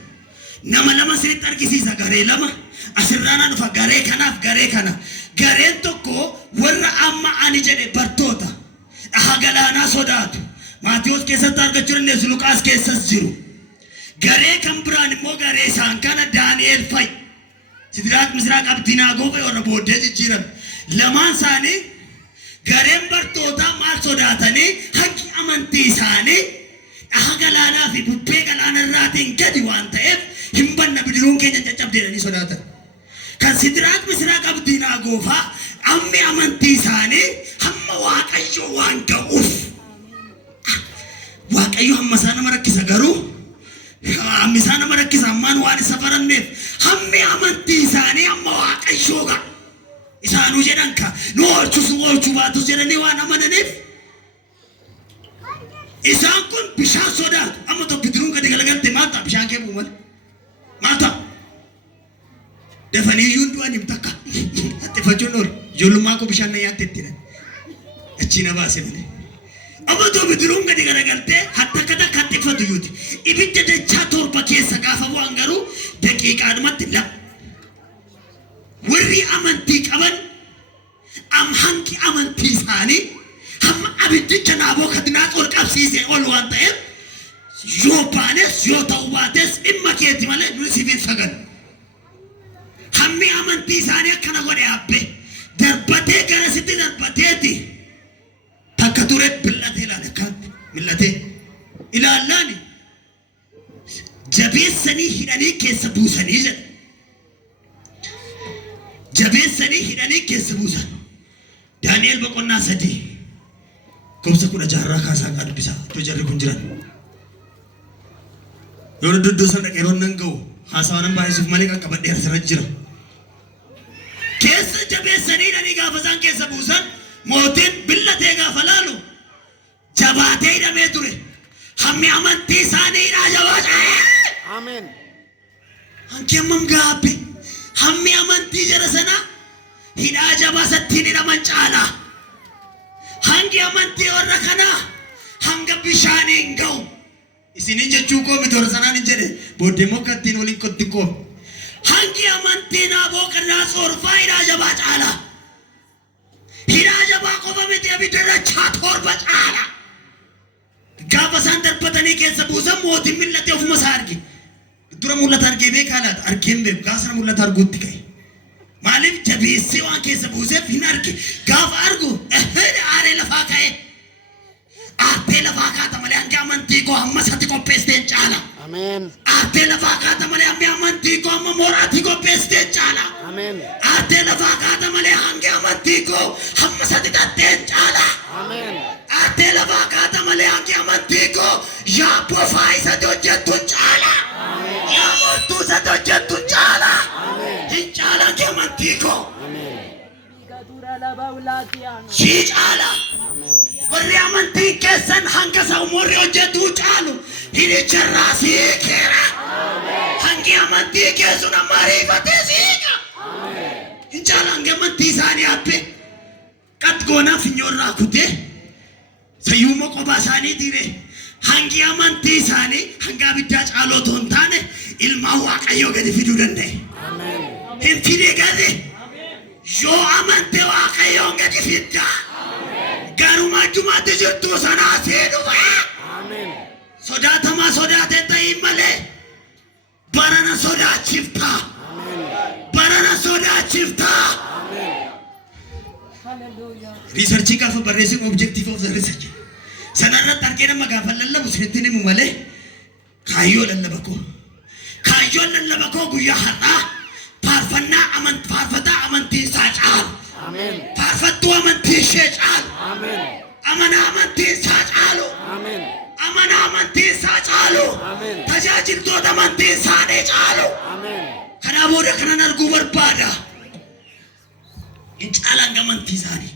nama lama sinitti argisiisa garee lama asirraanaan dhufa garee kana Gareen tokko warra amma ani jedhe bartoota dhaha galaanaa sodaatu. Maatiyoos keessatti argachuu dandeessu, Luqaas keessas jiru. Garee kan biraan immoo garee isaan kana Daani'el fa'i. Sidiraaq Misraaq Abdinaagoo fa'i warra booddee jijjiirame. Lamaan isaanii gareen bartootaa maal sodaatanii hanqi amantii isaanii dhaha galaanaa fi bubbee galaana irraatiin gadi waan ta'eef hin banna bidiruun keenya caccabdeedhanii sodaatan. Kan Sidiraaq Misraaq Abdinaagoo fa'a ammi amantii isaanii hamma Waaqayyo waan ga'uuf. Waaqayyo hamma isaa nama rakkisa garuu hammi isaa nama rakkisa ammaan waan isa baranneef hammi amantii isaanii amma Waaqayyoo ga'a. Isaanuu jedhan ka nu oolchuu baatus jedhanii waan amananiif isaan kun bishaan sodaatu. Amma tokko bidiruun gadi galagalte maal ta'a bishaan kee bu'u malee maal ta'a dafanii iyyuu du'aniif takka hattifachuun oolu ijoollummaa koo bishaan na nyaatte itti achi na baase malee. Amma tokko bidiruun gadi galagaltee hatta takka hattifatu yuuti ibidda dachaa torba keessa gaafa bu'an garuu daqiiqaadhumatti lama. Warri amantii qaban hanqi amantii isaanii hamma abiddicha Naabukadnezar qabsiisee ol waan ta'eef yoo baanes yoo ta'uu baates dhimma keeti malee nuti siif hin sagannu. Hammi amantii isaanii akkana godhe abbe darbatee garasitti darbateeti takka ture bil'atee ilaale akkanatti mil'atee ilaallaani jabeessanii hidhanii keessa buusanii jedha. Jabeessanii hidhanii keessa buusan. Daani'el boqonnaa 3 kobsa 16 kaasaa dubbisa iddoo jarri kun jiran. Yoo iddoo sana dhaqee yeroon nan ga'u haasawaa nan baay'isuuf malee qaqqabadhee asirra jira. Keessa jabeessanii hidhanii gaafa isaan keessa buusan mootiin bil'atee gaafa laalu jabaatee hidhamee ture. Hammi amantii isaanii hidhaa jabaata. Ameen. Hanqi hammam gaabbe. Hammi amantii jara sana hidhaa jabaa sattiin hidhaman caala. Hangi amantii warra kanaa hanga bishaanii hin ga'u. Isinin jechuu koo miti warra sanaan hin jedhe booddee mokkattiin waliin kotti koo. Hangi amantii Naabukadnezar faa hidhaa jabaa caala. Hidhaa jabaa qofa miti abidda dachaa torba caala. Gaafa isaan darbatanii keessa buusan mootiin mil'atee ofuma isaa arge. Dura mul'ata argee beekaa laata argeen beeku gaasana mul'ata arguutti ka'e. Maaliif jabeessee waan keessa buuseef hin arge. Gaafa argu aaree lafaa ka'e. Aartee lafaa kaata malee hangi amantii koo hamma isatti qopheessteen caala. Ameen. Aartee lafaa kaata malee hammi amantii koo hamma mooraatii qopheessteen caala. Ameen. Aartee lafaa kaata malee hangi amantii koo hamma isatti xaxxeen caala. Ameen. Aartee lafaa kaata malee hangi amantii koo yaa bofaa isatti hojjettuun caala. Yaa mortuu isatti hojjettuun caala. Hin caalaan kee amantii koo. Sii caala. Warri amantii keessan hanga isa umurri hojjetuu caalu hidhicharraa sii keera. Hangi amantii keessun amma ariifatee siiqa. Hin caalaan kee amantii isaanii abbe qat goonaa finyoorraa kutee sayyuuma kophaa isaanii diire. Hangi amantii isaanii hanga abiddaa caaloo otoo hin taane ilmaan Waaqayyoo gadi fiduu danda'e. Hin fide gadi yoo amante Waaqayyoon gadi fidda. Garuma jumaatti jirtu sanaa seenuudha. Sodaatamaa sodaatee ta'in malee barana sodaachifta. Barana sodaachifta. Riisarchii gaafa barreessin objective of the research. Sanarratti argee nama gaafa lallabu sinitti himu malee kaayyoo lallaba koo. Kaayyoon lallaba koo guyyaa har'aa faarfataa amantii isaa caalu. Faarfattuu amantii ishee caalu. Amanaa amantii isaa caalu. Amanaa amantii isaa caalu. Tajaajiltoota amantii isaanii caalu. Kanaa booda kanan arguu barbaada. Hin caalaan amantii isaanii.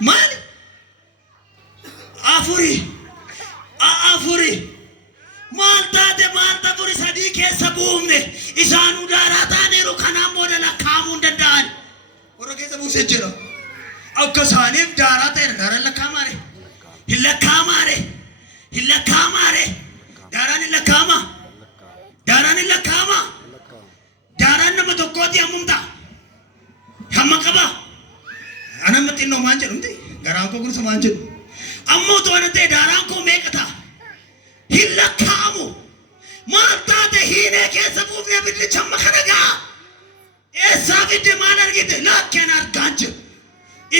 Maali? Afuri. Maal taate furi sadii keessa buufne isaanuu daaraa taaniiru kanaan booda lakkaa'amuu hin danda'an. Warra keessa buusee jira. Akka isaaniif daaraa ta'e daaraan lakkaa'amaare. Hin lakkaa'amaare. Daaraan hin lakkaa'ama. Daaraan nama tokkooti hammam ta'a. koo maan jedhamti garaan koo kunis maan jedhu ammoo to'ana ta'e daaraan koo meeqata hin lakkaa'amu maal taate hiinee keessa buufnee biddicha amma kana ga'a eessaa fidde maal argite lakkeen argaan jiru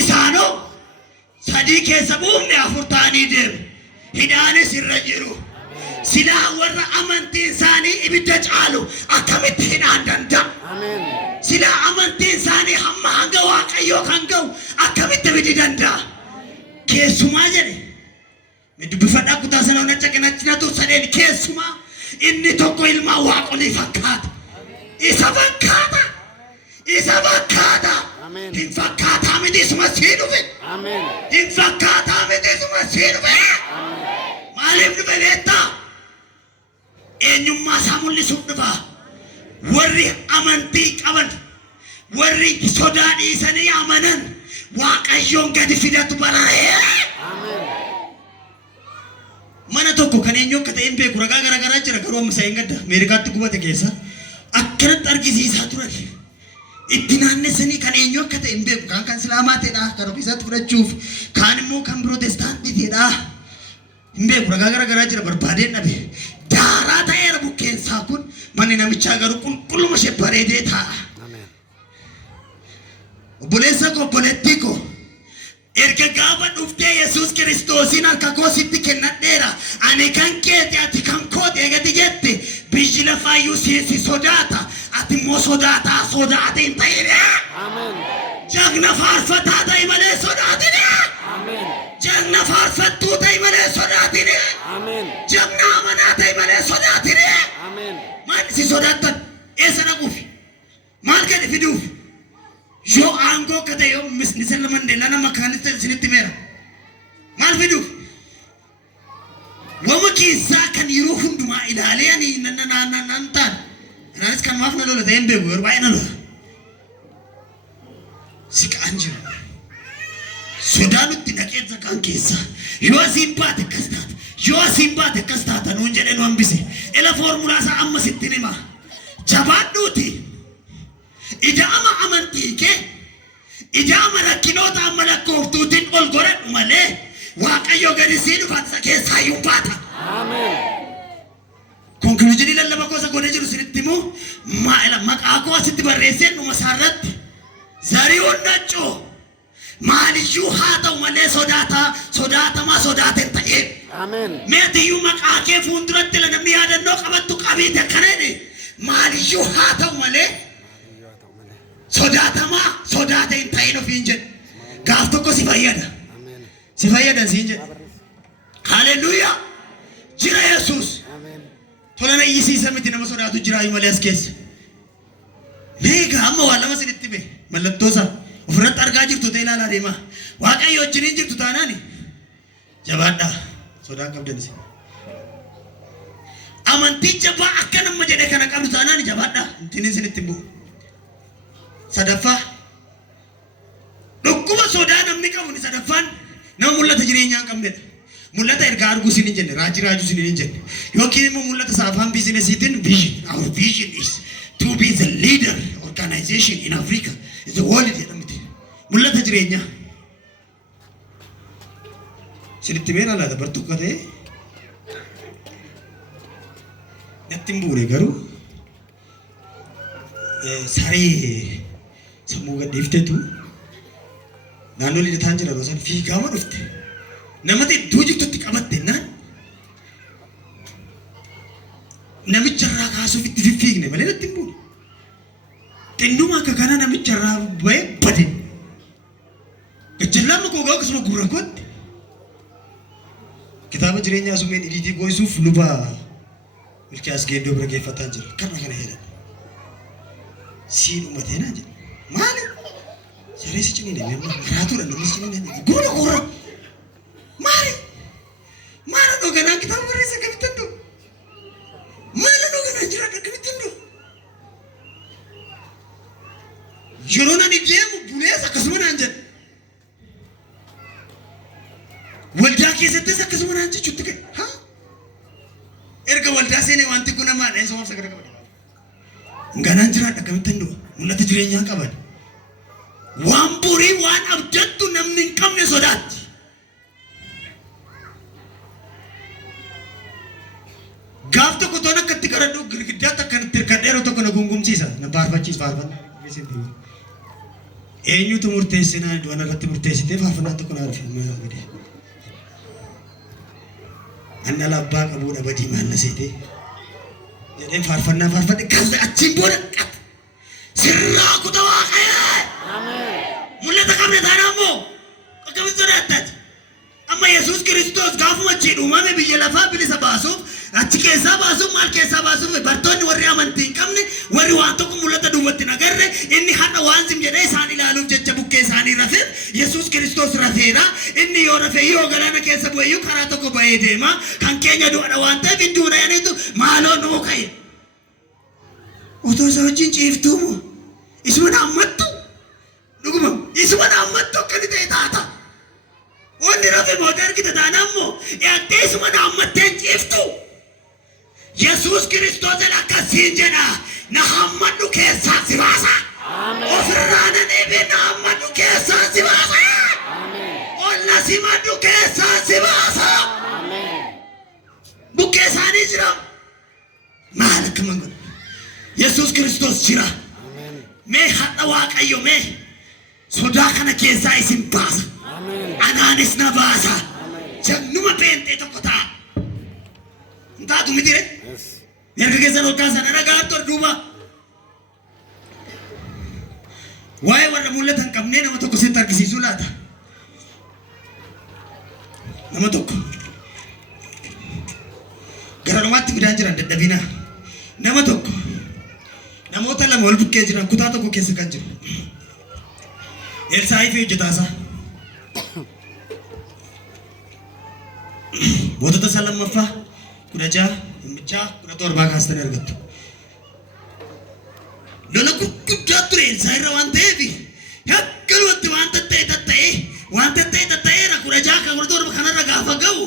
isaanoo sadii keessa buufne afur ta'anii deemu hidhaanis irra jiru silaa warra amantiin isaanii ibidda caalu akkamitti hidhaan danda'a silaa amantiin isaanii hamma hanga waaqayyoo kan ga'u akkamitti ibiddi danda'a keessumaa jedhe dubbifadhaa kutaa sana onnacha kanachina tursadeen keessumaa inni tokko ilmaa waaqolii fakkaata isa fakkaata hin fakkaataa miti isuma sii dhufe hin fakkaataa miti isuma sii dhufe maaliif dhufe beektaa eenyummaa isaa mul'isuuf dhufa warri amantii qaban warri sodaa dhiisanii amanan waaqayyoon gadi fidatu bararee mana tokko kan eenyu akka ta'een beeku ragaa garaagaraa jira garuu amma isa hin gadda Ameerikaatti gubate keessa akkanatti argisiisaa turan itti naannessanii kan eenyu akka ta'een beeku kan islaamaa ta'edha kan ofiisaatti fudhachuuf kaan immoo kan pirootestaantii ta'edha hin beeku ragaa garaagaraa jira barbaadeen dhabe daaraa ta'eera bukkeensaa kun manni namichaa garuu qulqulluma ishee bareedee taa'a obboleessa koo obboleettii koo erga gaafa dhuftee Yesuus Kiristoosiin harka koo sitti kennadheera ani kan keeti ati kan kooti eegati jette biyyi lafaayyuu si sodaata ati immoo sodaate hin ta'ine jagna faarfataa ta'i malee sodaatine jagna faarfattuu ta'i malee sodaatine jagna amanaa ta'i malee sodaatine maal si sodaattan eessa dhaquuf maal gadi fiduuf yoo aangoo akka ta'e yoo Nelson Mandela nama kaanista isinitti meera maal fiduuf wama keessaa kan yeroo hundumaa ilaalee ani nan taan anaanis kan maaf na lola ta'een beeku yeroo baay'ee na lola siqaan jiru sodaa nutti naqeensa kan keessaa yoo asiin baate akkas taata yoo asiin baate akkas taata nuun jedhee nu hambise ela foormulaa isaa amma sittin hima jabaadhuuti ijaama amantii kee ijaama rakkinoota amma lakkooftuutiin ol godhadhu malee waaqayyo gadi sii dhufaatisa keessaa iyyuu baata. Konkuluujiin lallaba gosa godhee jiru sinitti immoo maqaa koo asitti barreesseen dhuma isaarratti Zarihuun Naccoo maaliyyuu haa ta'u malee sodaatamaa sodaateen ta'een. Meetiyyuu maqaa kee fuulduratti namni yaadannoo qabattu qabiite akkaneen maaliyyuu haa ta'u malee sodaatamaa sodaateen ta'een ofiin jedhe gaaf tokko si fayyada siin jedhe haleluuyaa jira Yesuus tolana iyyisiisa miti nama sodaatu jiraayu malee as keessa meegaa amma waan lama sinitti be mallattoosa ofirratti argaa jirtu ta'e ilaalaa deemaa waaqayyo wajjiniin jirtu taanaani jabaadhaa sodaan qabdan isin amantii jabaa akka nama jedhe kana qabdu taanaani jabaadhaa intiniin sinitti hin bu'u sadaffaa dhukkuma sodaa namni qabu ni sadaffaan nama mul'ata jireenyaa hin qabnedha mul'ata ergaa arguu sin hin jenne raajuu sin hin jenne yookiin immoo mul'ata saafaan biizinesiitiin vision our vision is to be the leader organization in Africa is the world jedhamti mul'ata jireenyaa sinitti meera laata bartuu akka ta'e natti hin buune garuu saree sammuu gadhiiftetu naannoo lidataan jira roosaan fiigaama dhufte namatti iddoo jirtutti qabatte naan namicharraa kaasuuf itti fiffiigne malee natti hin buune xinnuma akka kana namicharraa ba'ee bade gajjallaan koo gaa akkasuma gurra kootti kitaaba jireenyaa sumeen idiitii gooyisuuf luba Milkiyaas Geeddoo bira geeffataan jira karra kana jedhan siin uummatee naa jedhe maali saree si ciniine meemma karaatuudha namni si ciniine gurra maali dhoganaa kitaaba barreessa kamittan dho maali dhoganaa jiraadha kamittan dho yeroo nani deemu bulees akkasuma naan jedhe waldaa keessattis akkasuma naan jechuutti ka'e haa erga waldaa seenee wanti kun namaadha isa waamsa gara qabadha ganaan jiraadha kamittan dho mul'ata jireenyaa qaban waan burii waan abdattu namni hin qabne sodaatti. Gaaf tokko toon akkatti kadhadhu girgiddaatti akkanatti hirkadheeroo tokko na gungumsiisa na faarfachiis faarfannaa. Eenyutu murteessinaa du'an irratti murteessitee faarfannaa tokko na arfimmaa gadi. Anna labbaa qabuudha badii maal na seetee jedheen faarfannaa faarfadhe kaasa achiin booda sirraa kutaa waaqayyoo. Ameen. Mul'ata qabne taanaa immoo akkamitti sodaattaati. Amma Yesuus Kiristoos gaafuma achiin uumame biyya lafaa bilisa baasuuf achi keessaa baasuuf maal keessaa baasuuf bartoonni warri amantii hin qabne warri waan tokko mul'ata duubatti nagarre inni hadha waan sim jedhee isaan ilaaluuf jecha bukkee isaanii rafeef Yesuus Kiristoos rafeera. Inni yoo rafee yoo galaana keessa bu'eeyyuu karaa tokko ba'ee deema kan keenya du'adha waan ta'eef hin duuna jedhaniitu maaloo nuu ka'e. Otoo isa wajjin ciiftuumoo isuma naammattu dhuguma isuma naammattu akkani ta'e taata. Wanni rafee booda argita taana ammoo yaadtee isuma naammatteen ciiftu. Yesuus Kiristoos akkasiin jedha na hammadhu keessaa si baasa. Ofirraa na dhiibee na hammadhu keessaa si baasa. Olla si maddu keessaa si baasa. Bukkee isaanii jira. Maal akka mangu Yesuus Kiristoos jira. Mee hadha Waaqayyo mee sodaa kana keessaa isin baasa. Anaanis na baasa. Jannuma peentee tokko ta'a. Ntaatu mitire? Erga keessan olkaasan ana gaattor duuba. Waa'ee warra mul'ata hin qabnee nama tokko sitti argisiisuu laata? Nama tokko gara namaatti midhaan jiran dadhabinaa. Nama tokko namoota lama wal bukkee jiran kutaa tokko keessa kan jiru. Elsaayii fi hojjetaasaa. Mootota isaa lammaffaa 16 17 kaastanii argattu. Lola guddaa ture Elsaayi irra waan ta'eef yakkalumatti waan tatta'eera 16 kan 17 kanarra gaafa ga'u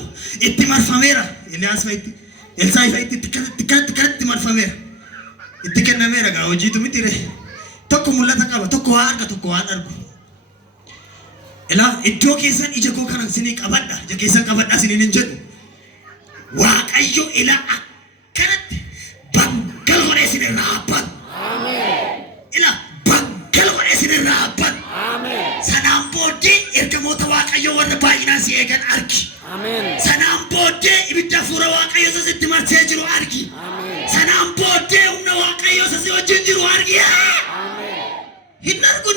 itti marfameera. Eliyaas fa'itti Elsaayi fa'itti itti marfameera. Itti kennameera gaa hojiitu mitire. Tokko mul'ata qaba tokko waa arga tokko waan argu. Ilaa iddoo keessan ija koo kana isinii qabadha ija keessan qabadha isiniin hin jedhu. Waaqayyo ila akkanatti baggal godhee isinirraa abbatu. Ila baggal godhee isinirraa abbatu. Sanaan booddee ergamoota Waaqayyo warra baay'inaan si eegan argi. Sanaan booddee ibidda fuula Waaqayyo sitti marsee jiru argi. Sanaan booddee humna Waaqayyo si wajjin jiru argi. Hin argu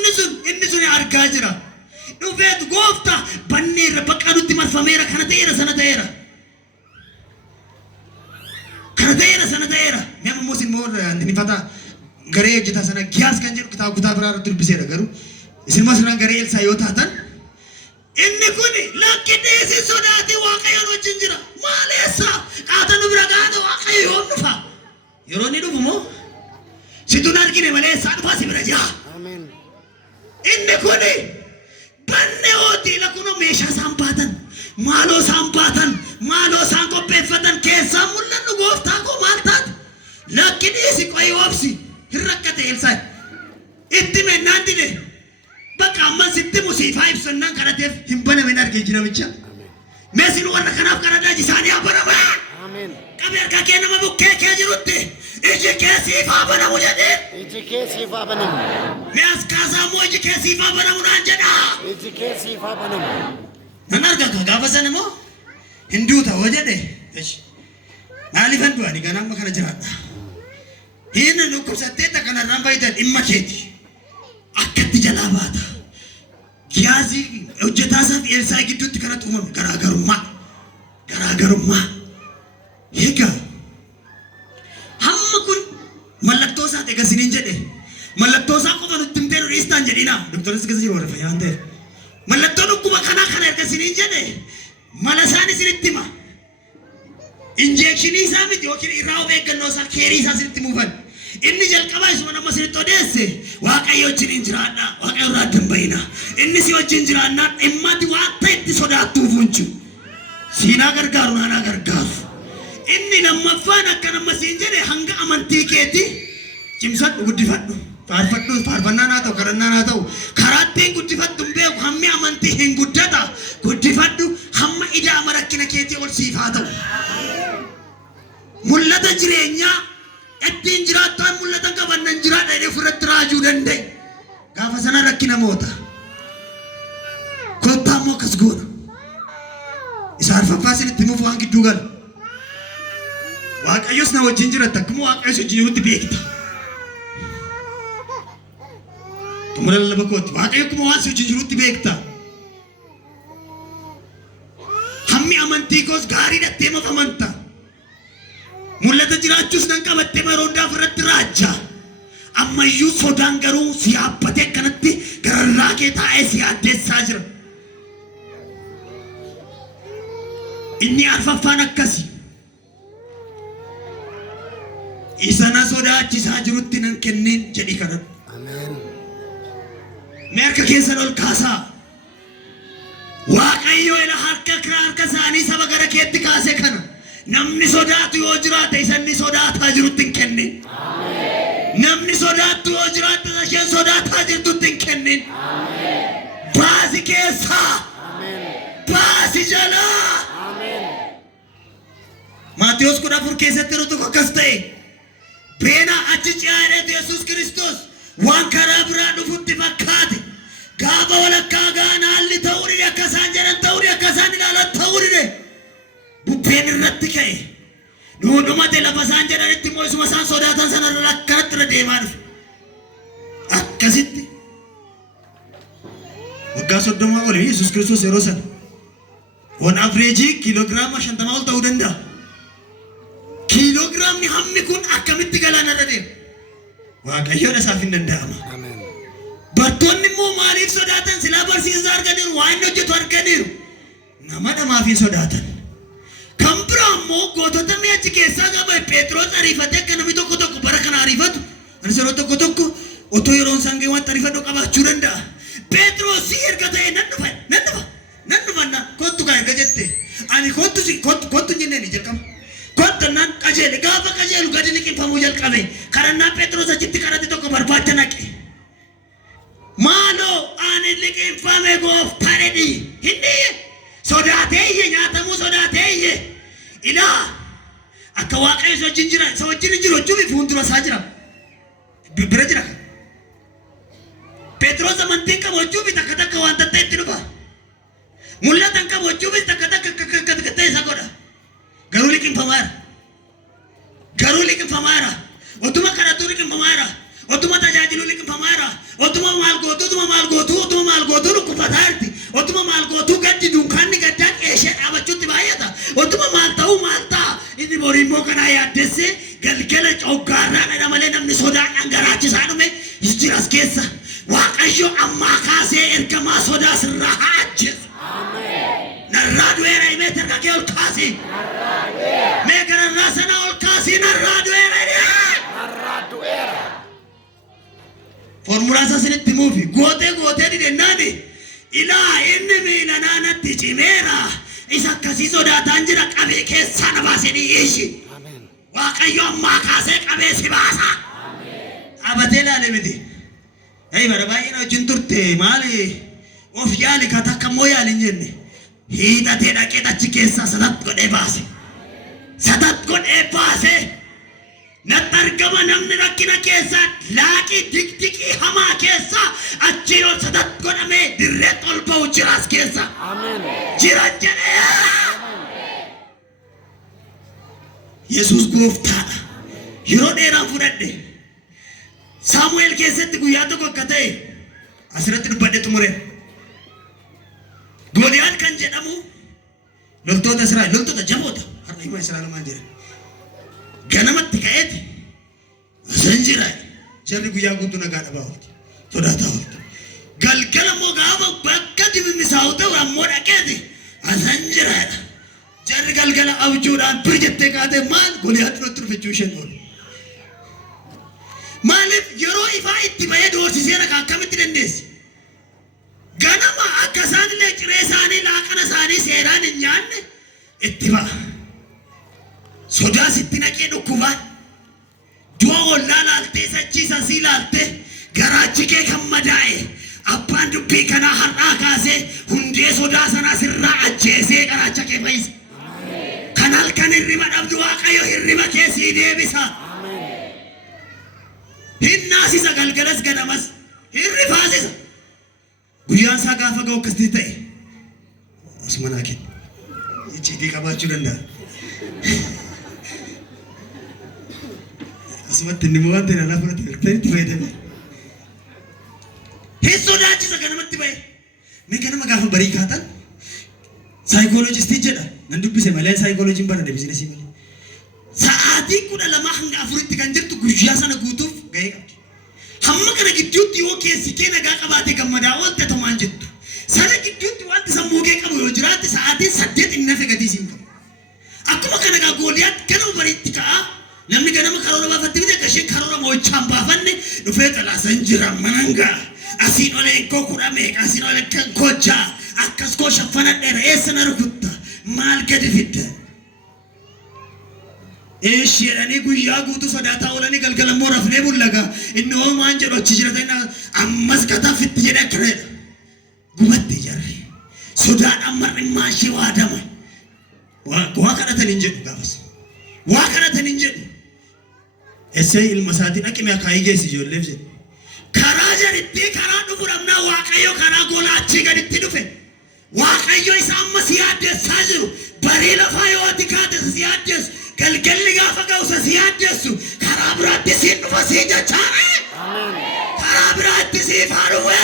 inni sun argaa jira. Dhufeetu gooftaa banneerra bakka nutti marfameera kana ta'eera sana ta'eera. Kana ta'eera. Mee ammoo isin moo nifata garee hojjetaa sana Giyaas kan jedhu kutaa biraa irratti dubbiseera garuu isin masiraan garee Elsaa yoo taatan inni kun lakki dhiisi sodaatee Waaqayyoon wajjin jira. Maaleessa qaata nu bira gaata Waaqayyo yoom dhufa? Yeroo inni dhufu moo situn argine malee isaa dhufaa si bira jira. Inni kun banne hooti lakuno meeshaa isaan baatan maaloo isaan baatan maaloo isaan qopheeffatan keessaa mul'annu gooftaa koo maal taate lakki dhiisi qoyi obsi hin rakkate Elsaayi itti mennaan dide bakka amma sitti musiifaa ibsannaan kadhateef hin banamin argee jira micha meesin warra kanaaf kadhadhaa isaanii haa banama. Qabi harka kee nama bukkee kee jirutti iji kee siif haa banamu jedhee. Iji kee siif haa banamu. Mee as kaasaa moo iji kee siif haa banamu naan jedhaa. Iji kee siif haa banamu. Nan argaka gaafa sana moo hinduu ta'oo jedhe maaliif hin du'ani ganama kana jiraadha. Inni dhukkubsattee kanarraan fayidan dhimma keeti akkatti jalaa baata. Giyaasii hojjetaasaa fi Elsaayi gidduutti kanatti uumame garaagarummaa. Egaa hamma kun mallattoo isaa ta'e gasiniin jedhe mallattoo isaa qofa nutti himtee dhiistaan jedhina. Doktorris keessa jiru warra fayyaa waan ta'eef mallattoo dhukkuba kanaa kana ergasiniin jedhe mala isaan isinitti hima. Injeekshinii isaa miti yookiin irraa of eeggannoo isaa keerii isaa isinitti muufan. Inni jalqabaa isuma nama isinitti odeesse Waaqayyo wajjin jiraadha Waaqayyo irraa adda hin bayina. Inni si wajjin jiraannaan dhimmati waan ta'e itti sodaattuuf hunchu siinaa gargaaru naanaa gargaaru. Inni lammaffaan akka nama siin jedhe hanga amantii keetii cimsadhu guddifadhu. faarfannaa naa ta'u kadhannaa naa ta'u karaa ittiin guddifadhu hin beeku hammi amantii hin guddata guddifadhu hamma idaama rakkina keetii ol siif haa ta'u. Mul'ata jireenyaa ittiin jiraattaan mul'ata qabannan jiraadha jedhee ofirratti raajuu danda'e gaafa sana rakkina moota kottaa immoo akkas goona isa arfaffaa isinitti himuuf waan gidduu galu Waaqayyos na wajjin jiraata akkuma Waaqayyos wajjin jirutti beekta. Tumura lallaba kooti Waaqayyo akkuma waan si wajjin jirutti beekta. Hammi amantii koos gaarii dhattee maaf amanta. Mul'ata jiraachuus nan qabattee maroo hundaa ofirratti raajja. Ammayyuu sodaan garuu si yaabbatee akkanatti gararraa kee taa'ee si yaaddeessaa jira. Inni arfaffaan akkasi. Isa na sodaachisaa jirutti nan kenneen jedhi kadhadhu. Amen. Mee harka keessan ol kaasaa. Waaqayyo ila harka isaanii saba gara keetti kaase kana. Namni sodaatu yoo jiraate isa inni sodaataa jirutti hin kennin. Namni sodaatu yoo jiraate isa isheen sodaataa jirtutti hin kennin. Baasi keessaa. Baasi jalaa. Maatiyos 14 keessatti nuti akkas ta'e. Beena achi ciyaadheetu Yesuus Kiristoos waan karaa biraa dhufutti fakkaate. Gaafa walakkaa gaana haalli ta'uu dide akka isaan jedhan ta'uu dide akka isaan ilaalan ta'uu dide. Bubbeen irratti ka'e. Dhumate lafa isaan jedhanitti immoo isuma isaan sodaatan sanarra akkanatti irra deemaa dhufe. Akkasitti waggaa 30 oli Yesuus Kiristoos yeroo sana on average kiloogiraama 50 ol ta'uu danda'a. Kiloogiraamni hammi kun akkamitti galaana irra deema? Waaqayyoon isaaf hin danda'ama. Bartoonni immoo maaliif sodaatan? Silaa barsiisa arganiiru, waan inni hojjetu arganiiru. Nama namaaf hin sodaatan. Kan biraa immoo gootota mi'achi keessaa qaba Phexros ariifatee akka namni tokko tokko bara kana ariifatu. Anis yeroo tokko tokko otoo yeroon isaan ga'e waan ariifadhu qabaachuu danda'a. Phexros erga ta'e nan dhufa kottu kan erga jette. Ani kottu jenneen jalqaba. Kottanaan qajeele gaafa qajeelu gadi liqimfamuu jalqabe karannaa Phexros achitti kadhate tokko barbaacha naqe. Maaloo ani liqimfame gooftaa jedhi hindi sodaatee nyaatamuu sodaatee ilaa akka Waaqayyo wajjin jira isa wajjin jiru jechuun fuuldura isaa jira bira jira. Phexros amantiin qabu jechuun takka takka waan ta'e itti dhufa. Mul'atan qabu jechuun takka takka isa godha. Garuu liqimfamaara. Otuma kadhatu liqimfamaara. Otuma tajaajilu liqimfamaara. Otuma maal gootu lukkufataa jirti. Otuma maal gootu gaddi dunkaanni gaddaa qeeshee dhaabachuutti baay'ata. Otuma maal ta'uu maal ta'a. Inni borii immoo kanaa yaaddessee galgala coggaarraa dha malee namni sodaadhaan garaachisaa dhume jiras keessa. Waaqayyo ammaa kaasee ergamaa sodaa sirraa haa ajjeesu. Narraa du'eera himee tarka kee ol kaasi. Mee gararraa sana ol kaasi narraa du'eera. Formulaa isaa sinitti muufi gootee dideennaani ilaa inni miila naannatti cimeera. Isa akkasii sodaataan jira qabee keessaa na baasee dhiyeessi. Waaqayyo ammaa kaasee qabee si baasa. Abatee ilaale miti. Bara baay'ee wajjin turte maali of yaali ka takka immoo yaali hin jenne. Hiixatee dhaqee achi keessaa satat godhee baase. Natti argama namni rakkina keessaa laaqii dikdikii hamaa keessaa achiin ol satat godhamee dirreetti ol ba'u jiraas keessa. Jiran jedhee. Yesuus gooftaadha. Yeroo dheeraan fudhadhe. Saamu'eel keessatti guyyaa tokko akka ta'e asirratti dubbadhe xumureera. Gooliyaan kan jedhamu loltoota Israa'el loltoota jaboota har'a hima Israa'el maan jedhan. Ganamatti ka'eeti asan jira jarri guyyaa guutuu nagaa dhabaa oolti sodaataa oolti. Galgala immoo gaafa bakka dibimisaa'u ta'u ammoo dhaqeeti asan jiraadha. Jarri galgala abjuudhaan bir jettee kaatee maal Gooliyaatti nutti dhufechuu isheen oolu. Maaliif yeroo ifaa itti ba'ee doorsisee nagaa akkamitti dandeessi? Ganama akka isaan illee ciree isaanii laaqana isaanii seeraan hin nyaanne itti ba'a. Sodaa sitti naqee dhukkubaan du'a ollaa laaltee sachiisa sii laaltee Garaachi kee kan madaa'e abbaan dubbii kanaa har'aa kaasee hundee sodaa sanaa sirraa ajjeesee garaacha kee fayyisa. Kan halkan hirriba dhabdu Waaqayyo hirriba kee sii deebisa. Hinnaasisa galgalas ganamas hirrifaasisa. Guyyaan isaa gaafa ga'u akkasitti ta'e asuma naa kenna. Icciitii qabaachuu danda'a. Asumatti inni waan ta'e naaf fudhate itti fayyadame. Hin sodaachisa ganamatti ba'e. Mee ganama gaafa barii kaatan saayikooloojistii jedha. Nan dubbise malee saayikooloojiin barate bizinesii malee. Sa'aatii 12 hanga 4tti kan jirtu guyyaa sana guutuuf gahee qabdi. Hamma kana gidduutti yoo keessi kee nagaa qabaatee gammadaa oolte tomaan jettu. Sana gidduutti wanti sammuu kee qabu yoo jiraate sa'aatii 8 inni nafe gatii siin qabu. Akkuma kana gaa Gooliyaad ganama bariitti ka'a. Namni ganama karoora baafatti bite gashee karoora mo'ichaan baafanne dhufee xalaasan jira manangaa. Asiin olee koo kudha meeqa asiin olee kan kojjaa akkas koo shaffanadheera eessa na rukutta maal gadi fidda. Jedhanii guyyaa guutuu sodaataa oolanii galgalammoo rafnee bullaga inni hoomaan jedhu achi jira ta'ina ammas kataafitti jedhe akkanadha. Gubatti jarri sodaadhaan marri maashee waadama. Waa kadhatan hin jedhu gaafas. Waa kadhatan hin jedhu. Essee ilma isaatii dhaqime akaayii geessi ijoolleef jedhe. Karaa jaritti karaa dhufu dhabnaa Waaqayyo karaa goolaa achii gaditti dhufe. Waaqayyo isa amma si yaaddeessaa jiru. Barii lafaa yoo ati kaate si yaaddeessu. Galgalli gaafa ga'usa si yaaddeessu. Karaa biraatti siin dhufa sii jechaare. Karaa biraatti sii faaruwe.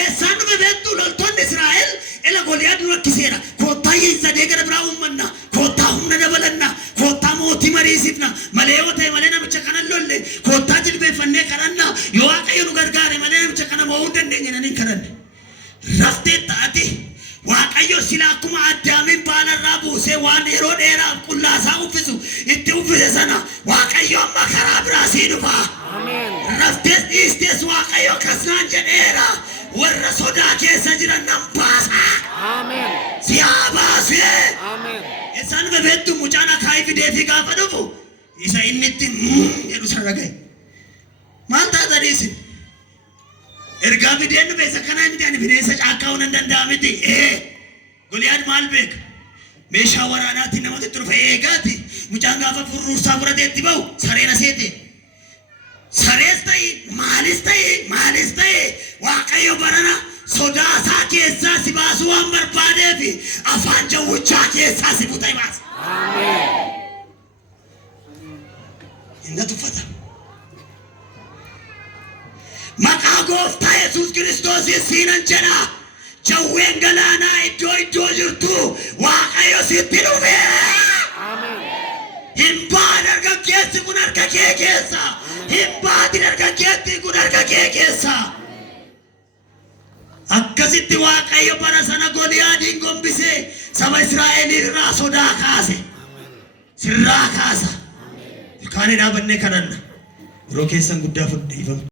Eessaan dhufe beektu loltoonni Israa'el ila Gooliyaad nu rakkiseera. Koottaa yeessadee gara biraa uummanna. Koottaa humna dabalanna. Koottaa mootii mariisifna. Malee yoo ta'e malee namicha kanan lolle. Koottaa jilbeeffannee kadhanna. Yoo Waaqayyo nu gargaare malee namicha kana mo'uu dandeenya naniin kadhanne. Raftee taate Waaqayyo sila akkuma Addaamiin baanarraa buusee waan yeroo dheeraaf qullaasaa uffisu itti uffise sana Waaqayyo amma karaa biraa sii dhufa. Raftees dhiistees Waaqayyo akkas naan jedheera. Warra sodaa keessa jiran nan baasa. Si haa baasee. Isaan bebeettu mucaan akaayii fideefi gaafa dhufu isa inni itti jedhu sana gahe. Maal taata dhiisin? Ergaa fideen dhufe isa kanaa miti ani bineensa caakkaa hunan danda'a miti. Gooliyaad maal beeka? Meeshaa waraanaatti namatti dhufe eegaati. Mucaan gaafa furruursaa fudhateetti bahu sareena seete. Sarees ta'e maalis ta'e Waaqayyo barana sodaasaa keessaa si baasuu waan barbaadeefi afaan jawwichaa keessaa si butee baasa. Inni tuffata. Maqaa gooftaa Yesuus Kiristoosiin siinan jedha. Jawween galaanaa iddoo jirtu Waaqayyo sitti dhufe. Hin baan dargaggeessi kun harka kee keessa. Hin baati dargaggeessi kun harka kee keessa. Akkasitti Waaqayyo bara sana Gooliyaadiin gombisee saba Israa'eliin irraa sodaa kaase. Sirraa kaasa. Ilkaanii dhaabannee kadhanna. Yeroo keessan guddaa fudhiifama.